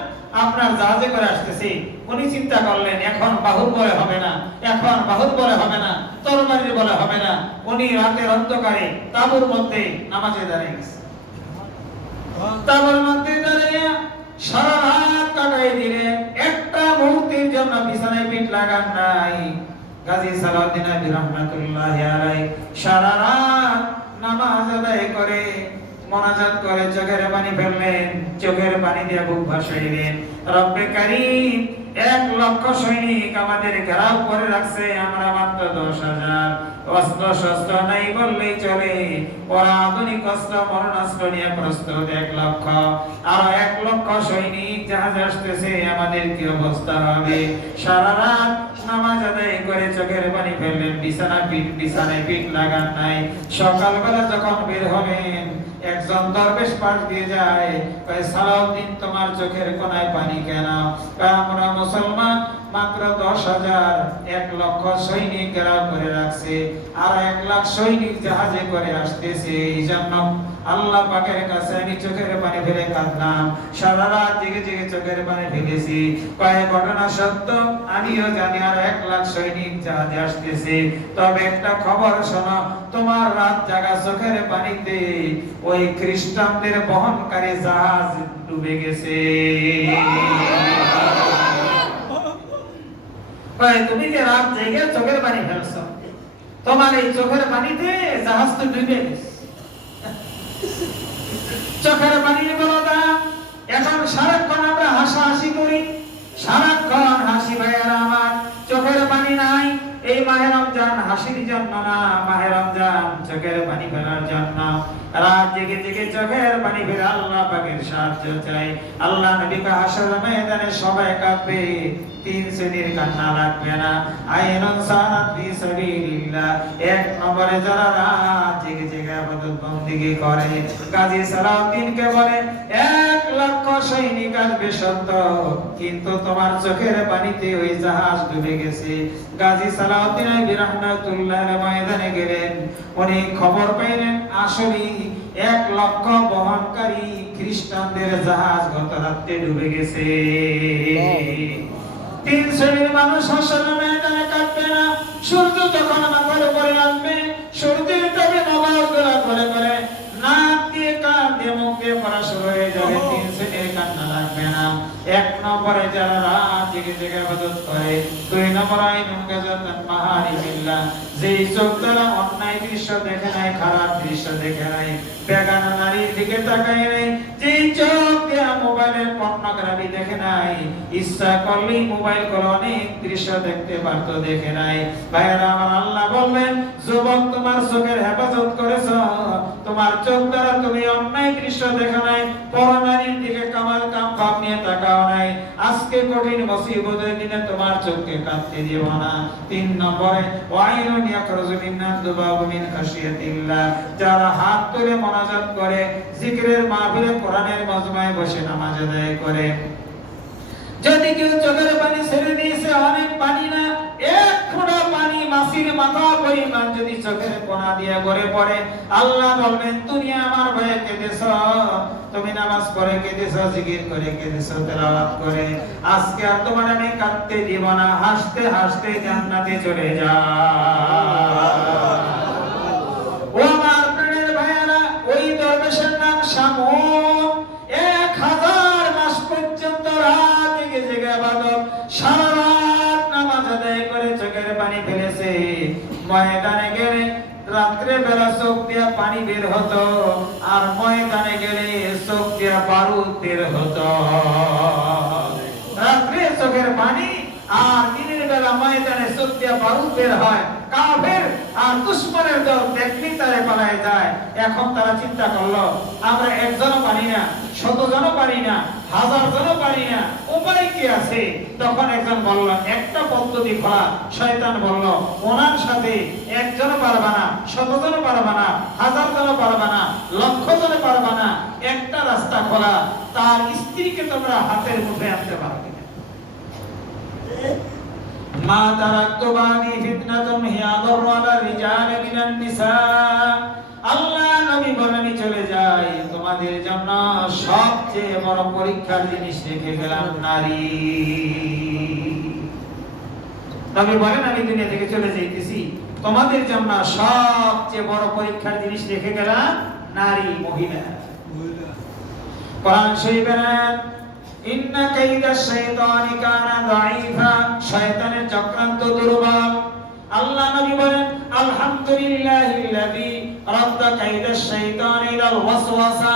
আপনার জাহাজে করে আসতেছে, উনি চিন্তা করলেন এখন বাহুর বলে হবে না, এখন বাহুর বলে হবে না, তরবারির বলে হবে না। উনি রাতের অন্ধকারে তাঁবুর মধ্যে নামাজে দাঁড়িয়ে গেছে। তাঁবুর মধ্যে দাঁড়িয়ে সারা রাত কাটাই দিলেন, একটা মুহূর্তের জন্য বিছানায় পিঠ লাগান নাই। গাজী সালাউদ্দিন আইয়ুবী রাহমাতুল্লাহি আলাইহি সারা রাত নামাজ আদায় করে, মোনাজাত করে চোখের পানি ফেললেন, চোখের পানি দিয়ে বুক ভাসাইলেন। রব্বে কারীম, 1,00,000 সৈনিক আমাদের ঘেরাও করে রাখছে, আমরা মাত্র 10,000। অস্ত্র শস্ত্র নাই বললেই চলে, ওরা আধুনিক অস্ত্র মরণাস্ত্র নিয়ে প্রস্তুত 1,00,000, আর 1,00,000 সৈনিক জাহাজে আসতেছে, আমাদের কি অবস্থা হবে? সারা রাত নামাজ আদায় করে চোখের পানি ফেললেন, বিছানায় পিঠ লাগান নাই। সকালবেলা যখন বের হবেন, একজন দরবেশ পাশ দিয়ে যায়, কয় সালাউদ্দিন তোমার চোখের কোনায় পানি কেন? আমরা মুসলমান মাত্র 10,000, 1,00,000 সৈনিক ঘেরাও করে রাখছে, আর 1,00,000 সৈনিক জাহাজে করে আসতেছে। এই জন্য আল্লাহ পাকের কাছে আমি চোখের পানি ফেলে কাঁদলাম, সারা রাত জেগে জেগে চোখের পানি ফেলেছি। কয় ঘটনা সত্য, আমিও জানি, আর 1,00,000 সৈনিক জাহাজে আসতেছে। তবে একটা খবর শোনো, তোমার রাত জাগা চোখের পানিতে ওই খ্রিস্টানদের বহনকারী জাহাজ ডুবে গেছে। তুমি যে রাত জেগে চোখের পানি ফেলছো, তোমার এই চোখের পানিতে জাহাজ তো ডুবে গেছে। চোখের পানির বড় দাম। এখন সারাক্ষণ আমরা হাসাহাসি করি, সারাক্ষণ হাসি। ভাইয়ারা আমার, চোখের পানি নাই। এই মাহে রমজান হাসির জন্য না, মাহে রমজান চোখের পানি ফেলার জন্য। রাত জেগে জেগে চোখের পানি ফেলে আল্লাহ পাকের সাহায্য চাই। আল্লাহ নবী কা হাসর ময়দানে সবাই কাঁদবে, 3 শ্রেণীর কান্না লাগবে না। আইনুন সারাত ফি সাবিলিল্লাহ, 1 নম্বরে যারা রাত জেগে জেগে ইবাদত বন্দেগী করে। গাজী সালাউদ্দিনকে বলে 1,00,000 সৈনিক আসবে সত্য, কিন্তু তোমার চোখের পানিতে ওই জাহাজ ডুবে গেছে। গাজী সালাউদ্দিন আইয়ুবী রাহমাতুল্লাহি ময়দানে গেলেন, উনি খবর পাইলেন আসলেই 1,00,000 বহনকারী খ্রিস্টানদের জাহাজ গত রাতে ডুবে গেছে। 3 শ্রেণীর মানুষ হাসরের ময়দানে কাঁদবে না। সূর্য যখন মাথার উপরে আসবে, সূর্যের তাপে নবাবগুলা করে করে নাক দিয়ে কান দিয়ে মুখ দিয়ে পড়া শুরু হয়ে যাবে। 3 শ্রেণীর কান্না লাগবে না। 1 নম্বরে যারা রাত জেগে জেগে ইবাদত করে। 2 নম্বর আইনুন গাজাতান মাহারিমিল্লাহ, যেই চোখ দ্বারা অন্যায় দৃশ্য দেখে নাই, খারাপ দৃশ্য দেখে নাই, বেগানা নারীর দিকে তাকায় নাই, যেই চোখ দিয়ে মোবাইলের পর্নোগ্রাফি দেখে নাই, ইচ্ছা করলেই মোবাইল করে অনেক দৃশ্য দেখতে পারতো, দেখে নাই। ভাইয়েরা আমার, আল্লাহ বললেন যুবক তোমার চোখের হেফাজত করেছ, তোমার চোখ দ্বারা তুমি অন্যায় দৃশ্য দেখো নাই, পরনারীর দিকে কামাল কাম ভাব নিয়ে তাকাও নাই। আজকে কঠিন মুসিবতের দিনে তোমার চোখকে কাঁদতে দিব না। 3 নম্বরে ওয়াইলুন ইয়াখরুজু মিনাদ দুবাবু মিন খাশিয়াতিল্লাহ, যারা হাত তুলে মোনাজাত করে, জিকিরের মাহফিলে কোরআনের মজমায় বসে নামাজ আদায় করে। যদি কেউ চোখের পানি ছেড়ে দিয়েছে, অনেক পানি না, 1 ফোঁটা পানি মাছির মাথা পরিমাণ যদি চোখের কোণা দিয়ে গড়ে পড়ে, আল্লাহ বলবেন তুমি আমার ভয়ে কেঁদেছো, তুমি নামাজ পড়ে কেঁদেছো, জিকির করে কেঁদেছো, তেলাওয়াত করে, আজকে আর তোমার আমি কাঁদতে দিব না, হাসতে হাসতে জান্নাতে চলে যাও। ও আমার প্রাণের ভাইয়ারা, ওই দরবেশের নাম শামুন। 1000 মাস পর্যন্ত রাত জেগে জেগে ইবাদত, সারা রাত নামাজ আদায় করে চোখের পানি ফেলেছে। ময়দানে গেলে রাত্রে বেলা চোখ দিয়ে পানি বের হতো, আর ময়দানে গেলে চোখ দিয়ে বারুদ বের হতো। রাত্রে চোখের পানি আর দিনের বেলা ময়দানে চোখ দিয়ে বারুদ বের হয়। কাফের আর দুশমনের দল দেখলেই তারে পালায় যায়। এখন তারা চিন্তা করলো, আমরা একজনও পারি না, 100 জনও পারি না, 1000 জনও পারি না, উপায় কি আছে? তখন একজন বলল, একটা পদ্ধতি খোলা। শয়তান বলল, ওনার সাথে একজনও পারবা না, 100 জনও পারবা না, 1000 জনও পারবা না, 1,00,000 জনও পারবা না, একটা রাস্তা খোলা, তার স্ত্রীকে তোমরা হাতের মুঠোয় আনতে পারবে। মা তারাকতু বাদি ফিতনাতুন হিয়া আযররু আলা রিজালি মিনান নিসা। আল্লাহ নবী বলেন, চলে যাই, তোমাদের জন্য সবচেয়ে বড় পরীক্ষার জিনিস রেখে গেলাম নারী। নবী বলেন, আমি দুনিয়া থেকে চলে যাইতেছি, তোমাদের জন্য সবচেয়ে বড় পরীক্ষার জিনিস রেখে গেলাম নারী, মহিলা। কোরআন শরীফের ইন্না কাইদাশ শাইতানি কানা দাঈফা, শয়তানের চক্রান্ত দুর্বল। আল্লাহ নবী বলেন, আলহামদুলিল্লাহিল্লাযী রাদ্দা কাইদাশ শাইতানি ইলাল ওয়াসওয়াসা।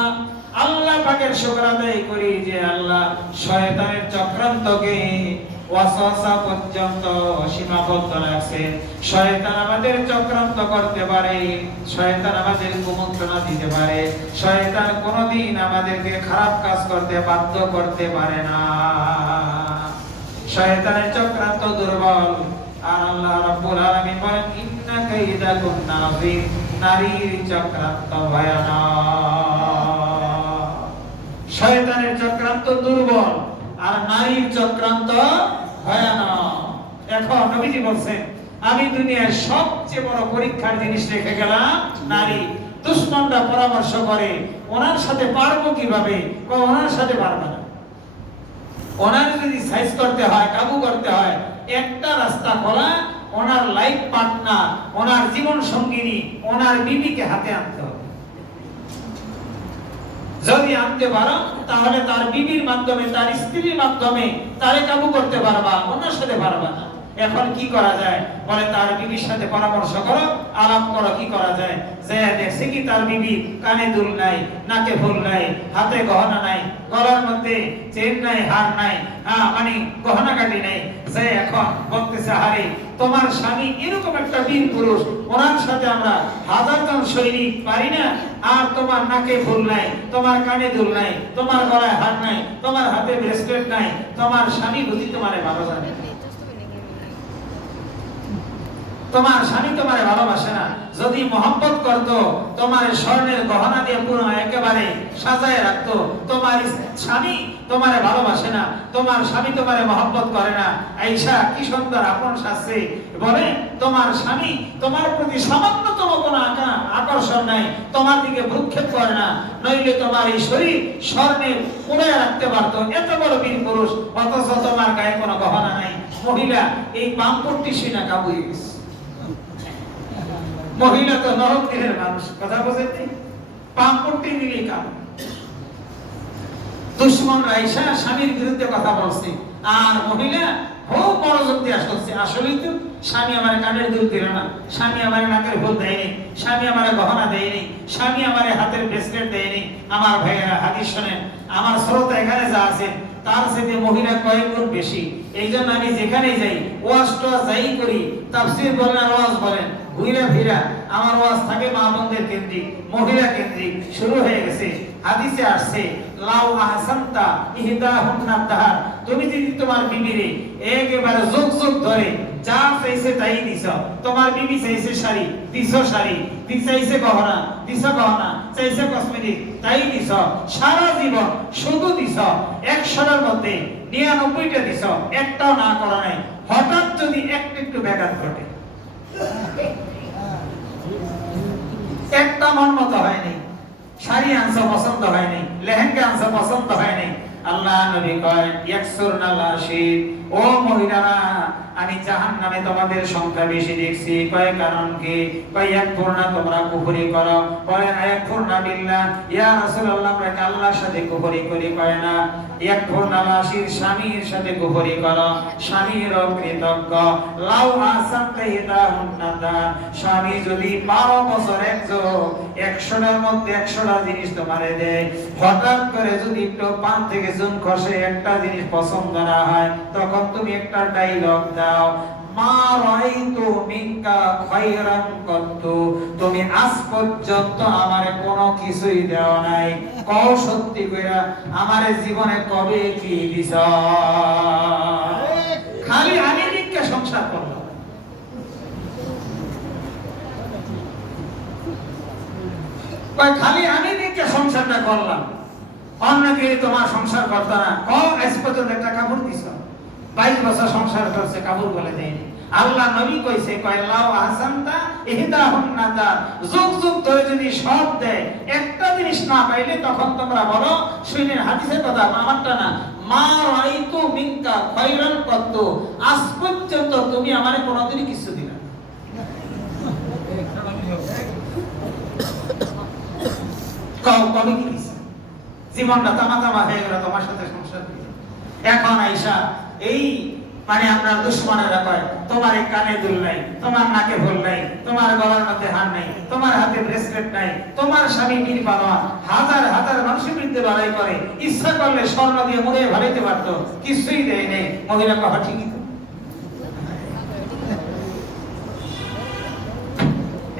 আল্লাহ পাকের শুকর আদায় করি যে আল্লাহ শয়তানের চক্রান্তকে ওয়াসওয়াসা পর্যন্ত সীমাবদ্ধ রাখছে। শয়তান আমাদের চক্রান্ত করতে পারে, শয়তান আমাদের কুমন্ত্রণা দিতে পারে, শয়তান কোনোদিন আমাদেরকে খারাপ কাজ করতে বাধ্য করতে পারে না। শয়তানের চক্রান্ত দুর্বল। আর আল্লাহ রাব্বুল আলামিন বলেন, ইন্না কাইদাকুন্না আযীম, নারীর চক্রান্ত ভয়ানক। শয়তানের চক্রান্ত দুর্বল আর নারীর চক্রান্ত ভয়ানক। এখন নবীজি বলছেন, আমি দুনিয়ার সবচেয়ে বড় পরীক্ষার জিনিস রেখে গেলাম নারী। দুশমনরা পরামর্শ করে, ওনার সাথে পারবো কিভাবে? ওনার সাথে পারবে না। ওনার যদি সাইজ করতে হয়, কাবু করতে হয়, একটা রাস্তা খোলা, ওনার লাইফ পার্টনার, ওনার জীবন সঙ্গিনী, ওনার বিবিকে হাতে আনতে হবে। যদি আনতে পারো, তাহলে তার বিবির মাধ্যমে, তার স্ত্রীর মাধ্যমে তারে কাবু করতে পারবা, ওনার সাথে পারবা না। এখন কি করা যায়? বলে, তার বিবির সাথে পরামর্শ করো, আলাপ করো, কি করা যায়। যে দেখছে কি তার বিবি কানে দুল নাই, নাকে ফুল নাই, হাতে গহনা নাই, গলার মধ্যে চেন নাই, হার নাই, মানে গহনা কাটি নাই। যে এখন বলতেছে, হারে তোমার স্বামী এরকম একটা বীর পুরুষ, ওনার সাথে আমরা 1000 জন সৈনিক পারি না, আর তোমার নাকে ফুল নাই, তোমার কানে দুল নাই, তোমার গলায় হার নাই, তোমার হাতে ব্রেসলেট নাই, তোমার স্বামী বুঝি তোমারে ভালো জানে, তোমার স্বামী তোমারে ভালোবাসে না। যদি মহব্বত করতো, তোমার স্বর্ণের গহনা দিয়ে পুরো একেবারে সাজায় রাখতো। তোমার স্বামী তোমারে ভালোবাসে না, তোমার স্বামী তোমারে মহব্বত করে না। আয়েশা কি সুন্দর আপন সাজছে, বলে তোমার স্বামী তোমার প্রতি সামান্যতম কোনো আকর্ষণ নাই, তোমার দিকে ভ্রুক্ষেপ করে না, নইলে তোমার এই শরীর স্বর্ণে পুড়ে রাখতে পারতো। এত বড় বীর পুরুষ, অথচ তোমার গায়ে কোনো গহনা নাই। মহিলা এই পাম্পটি সিনা কাবু হয়ে গেছে। মহিলা তো নরক দিনের মানুষ, কথা বোঝেননি? পাম্পটি দিলেই কাম। দুশমন আয়েশা স্বামীর বিরুদ্ধে কথা বলছে, আর মহিলা খুব মনোযোগ দিয়ে আসছে। আসলেই তো স্বামী আমার কানের দুল দিল না, স্বামী আমার নাকের ফুল দেয়নি, স্বামী আমার গহনা দেয়নি, স্বামী আমার হাতের ব্রেসলেট দেয়নি। আমার ভাইয়েরা হাদিস শোনেন, আমার শ্রোতা এখানে যা আছে তার সাথে মহিলা কয়েক গুণ বেশি। এই জন্য আমি যেখানেই যাই, ওয়াজটা যাই করি, তাফসীর বলেন আর ওয়াজ বলেন, ঘুরে ফিরা আমার ওয়াজ থাকে মা বোনদের কেন্দ্রিক, মহিলা কেন্দ্রিক। শুরু হয়ে গেছে, হাদিসে আসছে, লাউ আহসানতা ইহদাহুন্না দাহার, তুমি যদি তোমার বিবিরে একেবারে যুগ যুগ ধরে যা চাইছে তাই দিছ, তোমার বিবি চাইছে শাড়ি, দিছ শাড়ি, চাইছে গহনা, দিছ গহনা, চাইছে কসমেটিক, তাই দিছ, সারা জীবন শুধু দিছ, 100টার মধ্যে 99টা দিছ, একটাও না করা নাই, হঠাৎ যদি একটু ব্যাঘাত ঘটে, একটা মন মতো হয়নি, শাড়ি আনসা পছন্দ হয়নি, লেহেঙ্গা আনসা পছন্দ হয়নি, আল্লাহ নবী কয় ইয়াকসুরনাল আশির, ও মহিলারা আমি জাহান্নামে তোমাদের সংখ্যা বেশি দেখছি। কয় কারণ কি? কয় ইয়াকফুরনা, তোমরা কুফরি করো। কয় ইয়াকফুরনা বিল্লাহ, ইয়া রাসূলুল্লাহ আমরা কি আল্লাহর সাথে কুফরি করি? কয় না। ইয়াকফুরনাল আশির, স্বামীর সাথে কুফরি করো, স্বামীর অকৃতজ্ঞ। লাউ আসানতা ইদাহুন্নাদা, স্বামী যদি 12 বছর একজন 100টার মধ্যে 100টা জিনিস তোমারে দেয়, হঠাৎ করে যদি একটু পান থেকে জুন খসে একটা জিনিস পছন্দ না হয়, তখন তুমি একটা ডায়লগ দাও, মা রাইতু মিনকা খায়রান কত্তু, তুমি আজ পর্যন্ত আমারে কোনো কিছুই দেও নাই, কও সত্যি কইরা আমারে জীবনে কবে কি দিছ? খালি আমি নিকে সংসার করলাম। কয় খালি আমি নিকে সংসারটা করলাম, অন্যকে তোমার সংসার করতে না। কও আজ পর্যন্ত একটা কাপড় দিছ? 22 বছর সংসার করছে, কাপড় বলে দেয়নি। আল্লাহ নবী কইছে, কয় লাউ আহসানতা ইহদাহুন্নাতা, যুগ যুগ ধরে যদি সব দেয়, একটা জিনিস না পাইলে তখন তোমরা বলো, শুনেন হাদিসের কথা, আমারটা না, মা রাইতু মিনকা খায়রান কত্তু, আজ পর্যন্ত তুমি আমারে কোনোদিনই কিছু দিলা না। কও কবে কি দিছ? জীবনটা তামা হয়ে গেল তোমার সাথে সংসার করে। এখন আইসা এই মানে আপনার দুশমনেরা কয়, তোমার এই কানে দুল নাই, তোমার নাকে ফুল নাই, তোমার গলার মধ্যে হার নাই, তোমার হাতে ব্রেসলেট নাই, তোমার স্বামী বীর বাবা, হাজার হাজার মানুষের বিরুদ্ধে লড়াই করে, ইচ্ছা করলে স্বর্ণ দিয়ে মুড়ে ভালাইতে পারতো, কিছুই দেয় নেই। মহিলা কথা ঠিকই তো।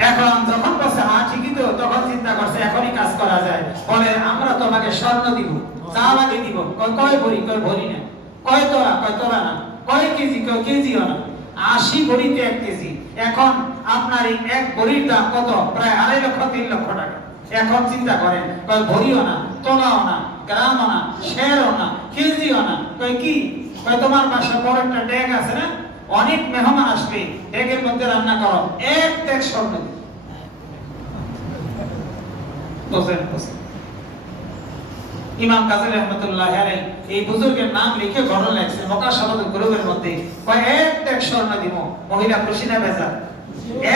এখন যখন বলছে হ্যাঁ ঠিকই তো, তখন চিন্তা করছে এখনই কাজ করা যায়। বলে আমরা তোমাকে স্বর্ণ দিব, যা লাগে দিব। কয় ভরি? কয় ভরি না। কয় তোলা? কয় তোলা না। কয় কেজি? কয় কেজিও না। 80 ভরিতে 1 কেজি। এখন আপনার এই 1 ভরির দাম কত? প্রায় 2.5 লক্ষ 3 লক্ষ টাকা। এখন চিন্তা করেন, কয় ভরিও না, তোলাও না, গ্রামও না, শেরও না, কেজিও না। কয় কি? কয় তোমার বাসা বড় একটা ডেক আছে না, অনেক মেহমান আসবে, ডেকের মধ্যে রান্না করো, 1 ডেক স্বর্ণ দিই। ইমাম কাজী রাহমাতুল্লাহ আলাইহি এই বুজুর্গের নাম লিখে ঘর লেখছে মক্কা শরীফ গ্রুপের মধ্যে, কয় 1 ডেক স্বর্ণ দিব। মহিলা খুশি না বেজার?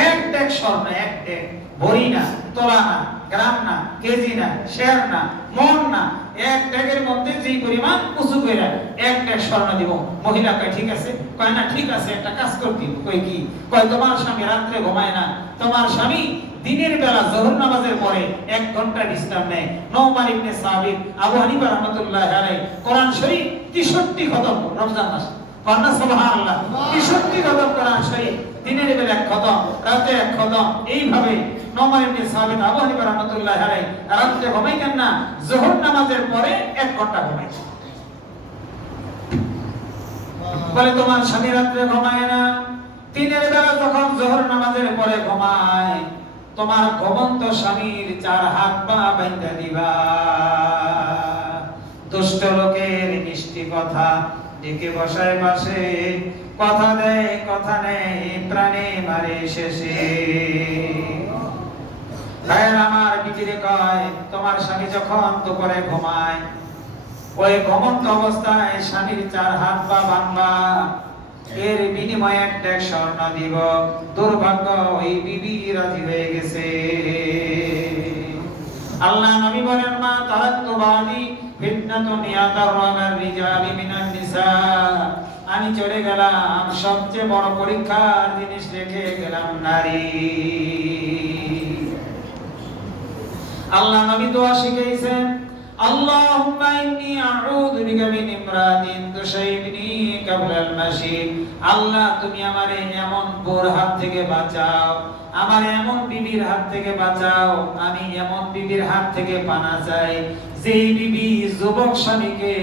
1 ডেক স্বর্ণ, 1 ডেক, ভরি না, তোলা না, গ্রাম না, কেজি না, শের না, মন না, 1 ডেকের মধ্যে যেই পরিমাণ উঁচু কইরা 1 ডেক স্বর্ণ দিব। মহিলা কয় ঠিক আছে। কয় না ঠিক আছে, একটা কাজ করতে দিব। কয় কি? কয় তোমার স্বামী রাতে ঘুমায় না, তোমার স্বামী দিনের বেলা যোহর নামাজের পরে 1 ঘন্টা বিশ্রাম নেয়। নওমান ইবনে সাবিত, আবু হানিফা রাহমাতুল্লাহ আলাইহি কোরআন শরীফ 63 খতম রমজান মাসে। কন্যা সুবহানাল্লাহ, 63 খতম কোরআন শরীফ, দিনের বেলা 1 খতম, রাতে 1 খতম। এইভাবে নওমান ইবনে সাবিত, আবু হানিফা রাহমাতুল্লাহ আলাইহি রাতে ঘুমাইতেন না, যোহর নামাজের পরে 1 ঘন্টা ঘুমাইতেন। বলে তোমার স্বামী রাতে ঘুমায় না, দিনের বেলা যখন যোহর নামাজের পরে ঘুমায়, তোমার ঘুমন্ত স্বামীর 4 হাত পা বাইন্ধা দিবা। দুষ্ট লোকের মিষ্টি কথা ডেকে বসায় পাশে, কথা দেয় কথা নেই, প্রাণে মারে শেষে। ভাইয়ের আমার বিটিরে কয়, তোমার স্বামী যখন দুপুরে ঘুমায়, ওই ঘুমন্ত অবস্থায় স্বামীর 4 হাত পা বাঁধবা, এর বিনিময়ে 1 ডেক স্বর্ণ দিব। দুর্ভাগ্য ওই বিবি রাজি হয়ে গেছে। আল্লাহ নবী বলেন, মা তারাক্তু বাদি ফিতনাতুন ইয়াতারামার রিজালি মিনান নিসা, আমি চলে গেলাম সবচেয়ে বড় পরীক্ষার জিনিস রেখে গেলাম নারী। আল্লাহ নবী দোয়া শিখাইছেন, আল্লাহুম্মা ইন্নী আউযু বিকা মিন ইমরাতিন তুসাইবনি কাবলাল মাশিব। আল্লাহ তুমি আমারে এমন বোর হাত থেকে বাঁচাও, আমারে এমন বিবির হাত থেকে বাঁচাও, আমি এমন বিবির হাত থেকে পানা চাই যেই বিবি যুবক স্বামীকে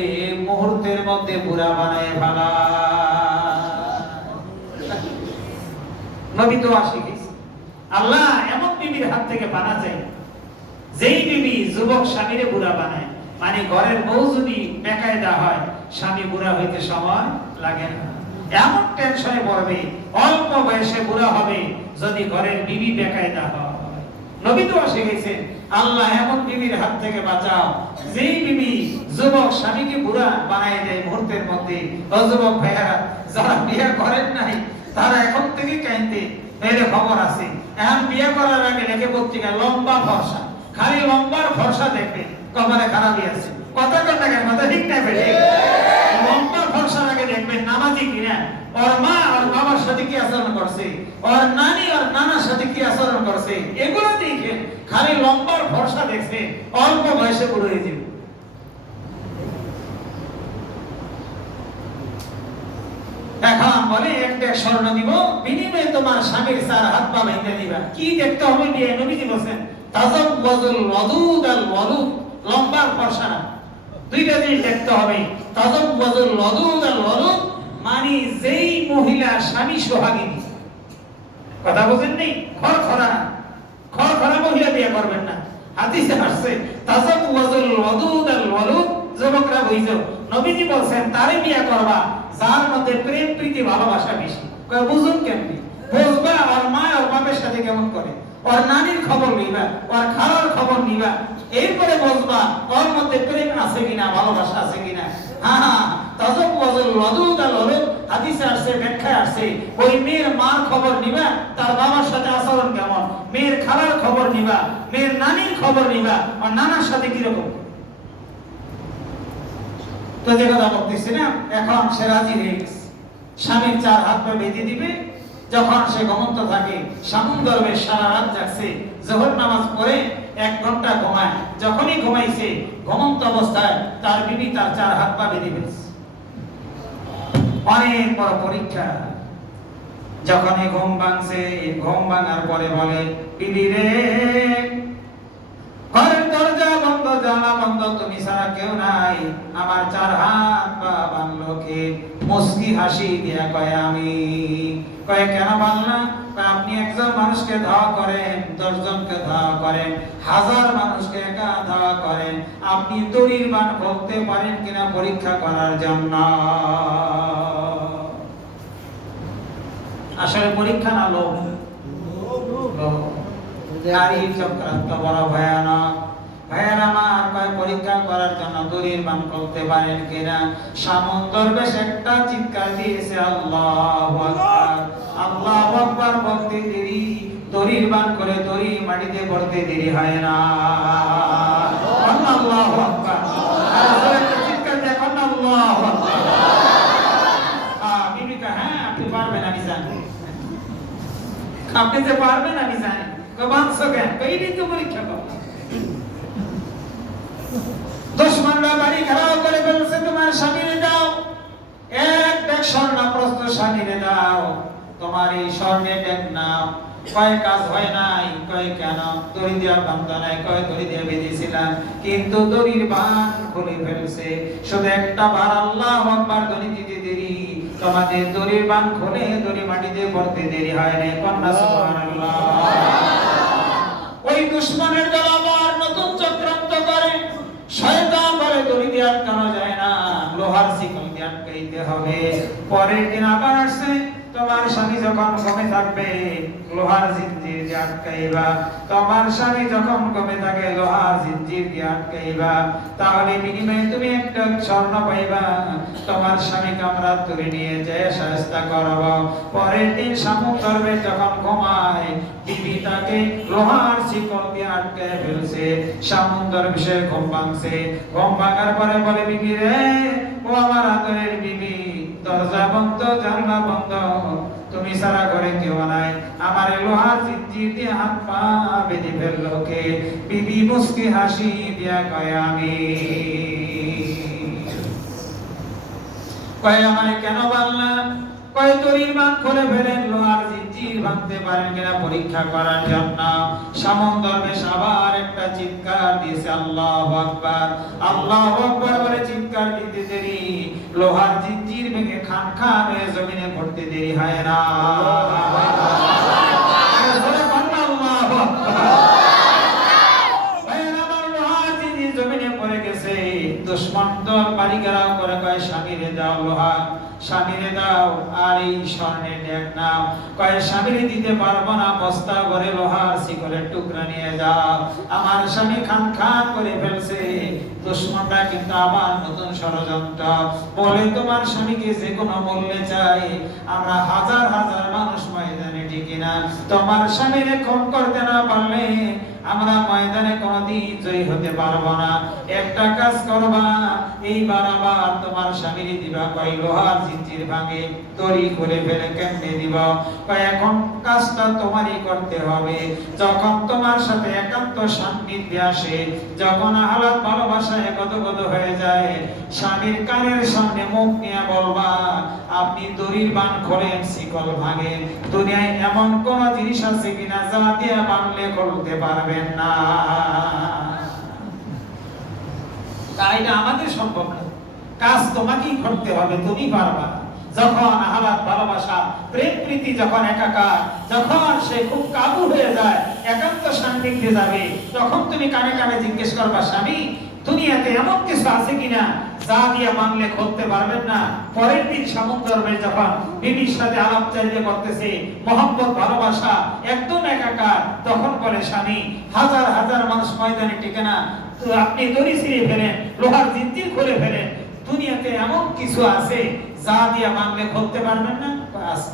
মুহূর্তের মধ্যে বুড়া বানায় ফেলায়। নবী দোয়া শিখাইছে, আল্লাহ এমন বিবির হাত থেকে পানা চাই যেই বিবি যুবক স্বামীরে বুড়া বানায়। মানে ঘরের বউ যদি বেকায়দা হয়, স্বামী বুড়া হইতে সময় লাগে না। এমন টেনশনে পড়বে, অল্প বয়সে বুড়া হবে যদি ঘরের বিবি বেকায়দা হয়। নবী তো শিখেছেন, আল্লাহ এমন বিবির হাত থেকে বাঁচাও যেই বিবি যুবক স্বামীকে বুড়া বানায় দেয় মুহূর্তের মধ্যে। ও যুবক ভাইয়ারা, যারা বিয়ে করেন নাই তারা এখন থেকে কাঁদতে এর খবর আছে। এখন বিয়ে করার আগে লেখে পত্রিকা লম্বা ফর্সা, খালি লম্বার ফর্সা দেখবে কপালে খারাপই আছে। কথা কথা কেন কথা ঠিক নাই বেটে, লম্বা ফর্সার আগে দেখবেন নামাজি কিনা, ওর মা আর বাবার সাথে কি আচরণ করছে, ওর নানি আর নানার সাথে কি আচরণ করছে, এগুলো দেখে খালি লম্বার ফর্সা দেখছে অল্প বয়সে বুড়ো হয়ে যাবে। এখন বলে একটা স্বর্ণ দিব, বিনিময়ে তোমার স্বামীর 4 হাত পা ভেঙে দিবা। কি দেখতে হবে দিয়ে নবীজি বলেন, তাজাওয়াজুল ওয়াদুদ আল ওয়ালুদ, লম্বার ফর্সা না, দুইটা জিনিস দেখতে হবে। তাজাওয়াজুল ওয়াদুদ আল ওয়ালুদ মানে যেই মহিলা স্বামী সোহাগিনী, কথা বুঝেন নি, খরখরা মহিলা বিয়ে করবেন না। হাদিসে আসছে তাজাওয়াজুল ওয়াদুদ আল ওয়ালুদ, যুবকরা বুঝো, নবীজি বলেন তারে বিয়ে করবা যার মধ্যে প্রেম প্রীতি ভালোবাসা বেশি। কয় বুঝুন কেমনি? বুঝবা ওর মা ওর বাপের সাথে কেমন করে, ওর নানির খবর নিবা, ওর খালার খবর নিবা, এরপরে বুঝবা ওর মধ্যে প্রেম আছে কিনা, ভালোবাসা আছে কিনা। হ্যাঁ, তাজাওয়াজুল ওয়াদুদ আল ওয়ালুদ হাদিসে আসছে, ব্যাখ্যায় আসছে, ওই মেয়ের মার খবর নিবা, তার বাবার সাথে আচরণ কেমন, মেয়ের খালার খবর নিবা, মেয়ের নানির খবর নিবা, আর নানার সাথে কিরকম। তো যে কথা বলতেছি না, এখন সে রাজি হয়ে গেছে, স্বামীর 4 হাত পা বেঁধে দিবে। যখন সে ঘুমন্ত থাকে, স্বামী দরবে সারা রাত জাগছে, যোহর নামাজ পড়ে 1 ঘন্টা ঘুমায়। যখনই ঘুমাইছে ঘুমন্ত অবস্থায় তার বিবি তার 4 হাত পা বেঁধে ফেলছে। অনেক বড় পরীক্ষা। যখনই ঘুম ভাঙছে, ঘুম ভাঙার পরে বলে, বিবি রে, ঘরের দরজা বন্ধ, জানালা বন্ধ, তুমি ছাড়া কেউ নাই, আমার 4 হাত পা বাঁধলো কে? মুস্কি হাসি দিয়া কয় আমি। কয় কেন বাঁধলা? আপনি একজন মানুষকে ধাওয়া করেন, 10 জনকে ধাওয়া করেন, 1000 মানুষকে একা ধাওয়া করেন, আপনি দড়ির বান খুলতে পারেন কিনা পরীক্ষা করার জন্য। আসলে পরীক্ষা না, লোভ। নারীর চক্রান্ত বড় ভয়ানক। ভাইয়ের আমার, কয় পরীক্ষা করার জন্য দড়ির বান খুলতে পারেন কিনা। সমুদ্র বেশ একটা চিৎকার দিয়েছে, আল্লাহু আকবার। আল্লাহু আকবার বলতে দেরি, দড়ির বান করে দড়ি মাটিতে পড়তে দেরি হয় না। আল্লাহু আকবার, আর একটা চিৎকার দেখুন, আল্লাহু আকবার। বিবিকা, হ্যাঁ আপনি পারবেন আমি জানি, আপনি যে পারবেন আমি জানি। দুশমনরা বাড়ি ঘেরাও করে বলছে, তোমার স্বামীরে দাও, 1 ব্যাগ স্বর্ণ প্রস্তুত, স্বামীরে দাও, তোমার এই স্বর্ণের ব্যাগ নাও। কয় কাজ হয় নাই? কয় কেন? দড়ি দিয়া বাঁধা নাই। কয় দড়ি দিয়ে বেঁধেছিলাম, কিন্তু দড়ির বাঁধ খুলে ফেলছে। শুধু একটা বার আল্লাহু আকবার দড়ি দিতে দেরি, তোমাদের দড়ির বাঁধ খুলে দড়ি মাটিতে পড়তে দেরি হয় না। কন্যা সুবহানাল্লাহ। ওই দুশমনের দল আবার নতুন চক্রান্ত করে। শয়তান বলে দড়ি দিয়ে আটকানো যায় না, লোহার শিকল দিয়ে আটকাইতে হবে। পরের দিন আবার আসছে, তোমার স্বামী যখন ঘুমে থাকবে লোহার জিঞ্জির দিয়ে আটকাইবা, তোমার স্বামী যখন ঘুমে থাকে লোহার জিঞ্জির দিয়ে আটকাইবা, তাহলে বিনিময়ে তুমি একটা স্বর্ণ পাইবা। তোমার স্বামীকে আমরা তুলে নিয়ে যেয়ে শায়েস্তা করব। পরের দিন শামুক ধরবে, যখন ঘুমায় বিবি তাকে লোহার শিকল দিয়ে আটকায় ফেলছে। শামুক দরবেশে ঘুম ভাঙছে। ঘুম ভাঙার পরে বলে, বিবি রে, ও আমার আদরের বিবি, দরজা বন্ধ, জানলা বন্ধ, তুমি সারা ঘরে কেউ নাই, আমার লোহার জিঞ্জির দিয়ে হাত পা বেঁধে ফেললো কে? বিবি মুস্কি হাসি দিয়া কয় আমি। কয় আমারে কেন বাঁধলাম? কয় দড়ির বাঁধ খুলে ফেলেন, লোহার জিঞ্জির ভাঙতে পারেন কিনা পরীক্ষা করার জন্য। সমুদ্র বেশ আবার একটা চিৎকার দিয়েছে, আল্লাহু আকবার। আল্লাহু আকবার বলে চিৎকার দিতে দেরি, লোহার জিঞ্জির ভেঙে খান খান হয়ে জমিনে পড়তে দেরি হয় না। দুশমন দল বাড়ি ঘেরাও করে কয়, স্বামীরে দাও লোহা। স্বামীরে দাও, আর এই স্বর্ণের ডেক নাও। কয় স্বামীরে দিতে পারবো না, বস্তা ভরে লোহার শিকলের টুকরা নিয়ে যাও। আমার স্বামী খান খান করে ফেলছে, দুশমনরা কিন্তু আবার নতুন ষড়যন্ত্র বলে তোমার স্বামীকে যে কোনো মূল্যে চাই। আমরা হাজার হাজার মানুষ ময়দানে টিকি না, তোমার স্বামীরে খুন করতে না পারলে আমরা ময়দানে কোনোদিন জয়ী হতে পারবো না। একটা কাজ করবা, এইবার আবার তোমার স্বামীরে দিবা। কয় লোহার জিঞ্জির ভাঙে তরি করে ফেলে কেমনে দিব? কয় এখন কাজটা তোমারই করতে হবে। যখন তোমার সাথে একান্ত সান্নিধ্যে আসে, যখন হালাত ভালোবাসায় গদগদ হয়ে যায়, স্বামীর কানের সামনে মুখ নিয়ে বলবা, আপনি দড়ির বান খোলেন, শিকল ভাঙেন। দুনিয়ায় এমন কোন জিনিস আছে কিনা যা দিয়ে বানলে খুলতে পারবেন না? তাই না, আমাদের সম্ভব না। কাজ তোমাকেই করতে হবে, তুমি পারবা। যখন হালাত ভালোবাসা প্রেম প্রীতি যখন একাকার, যখন সে খুব কাবু হয়ে যায়, একান্ত সান্নিধ্যে যাবে, তখন তুমি কানে কানে জিজ্ঞেস করবা, স্বামী দুনিয়াতে এমন কিছু আছে কিনা যা দিয়ে মানলে খুলতে পারবেন না? পরের দিন সমুদ্রে যখন বিবির সাথে আলাপচারিতা করতেছে, মহব্বত ভালোবাসা একদম একাকার, তখন বলে স্বামী হাজার হাজার মানুষ ময়দানে টিকে না, তো আপনি দড়ি ছিঁড়ে ফেলেন, লোহার জিঞ্জির খুলে ফেলেন। দুনিয়াতে এমন কিছু আছে যা দিয়ে মানলে খুলতে পারবেন না? আছে।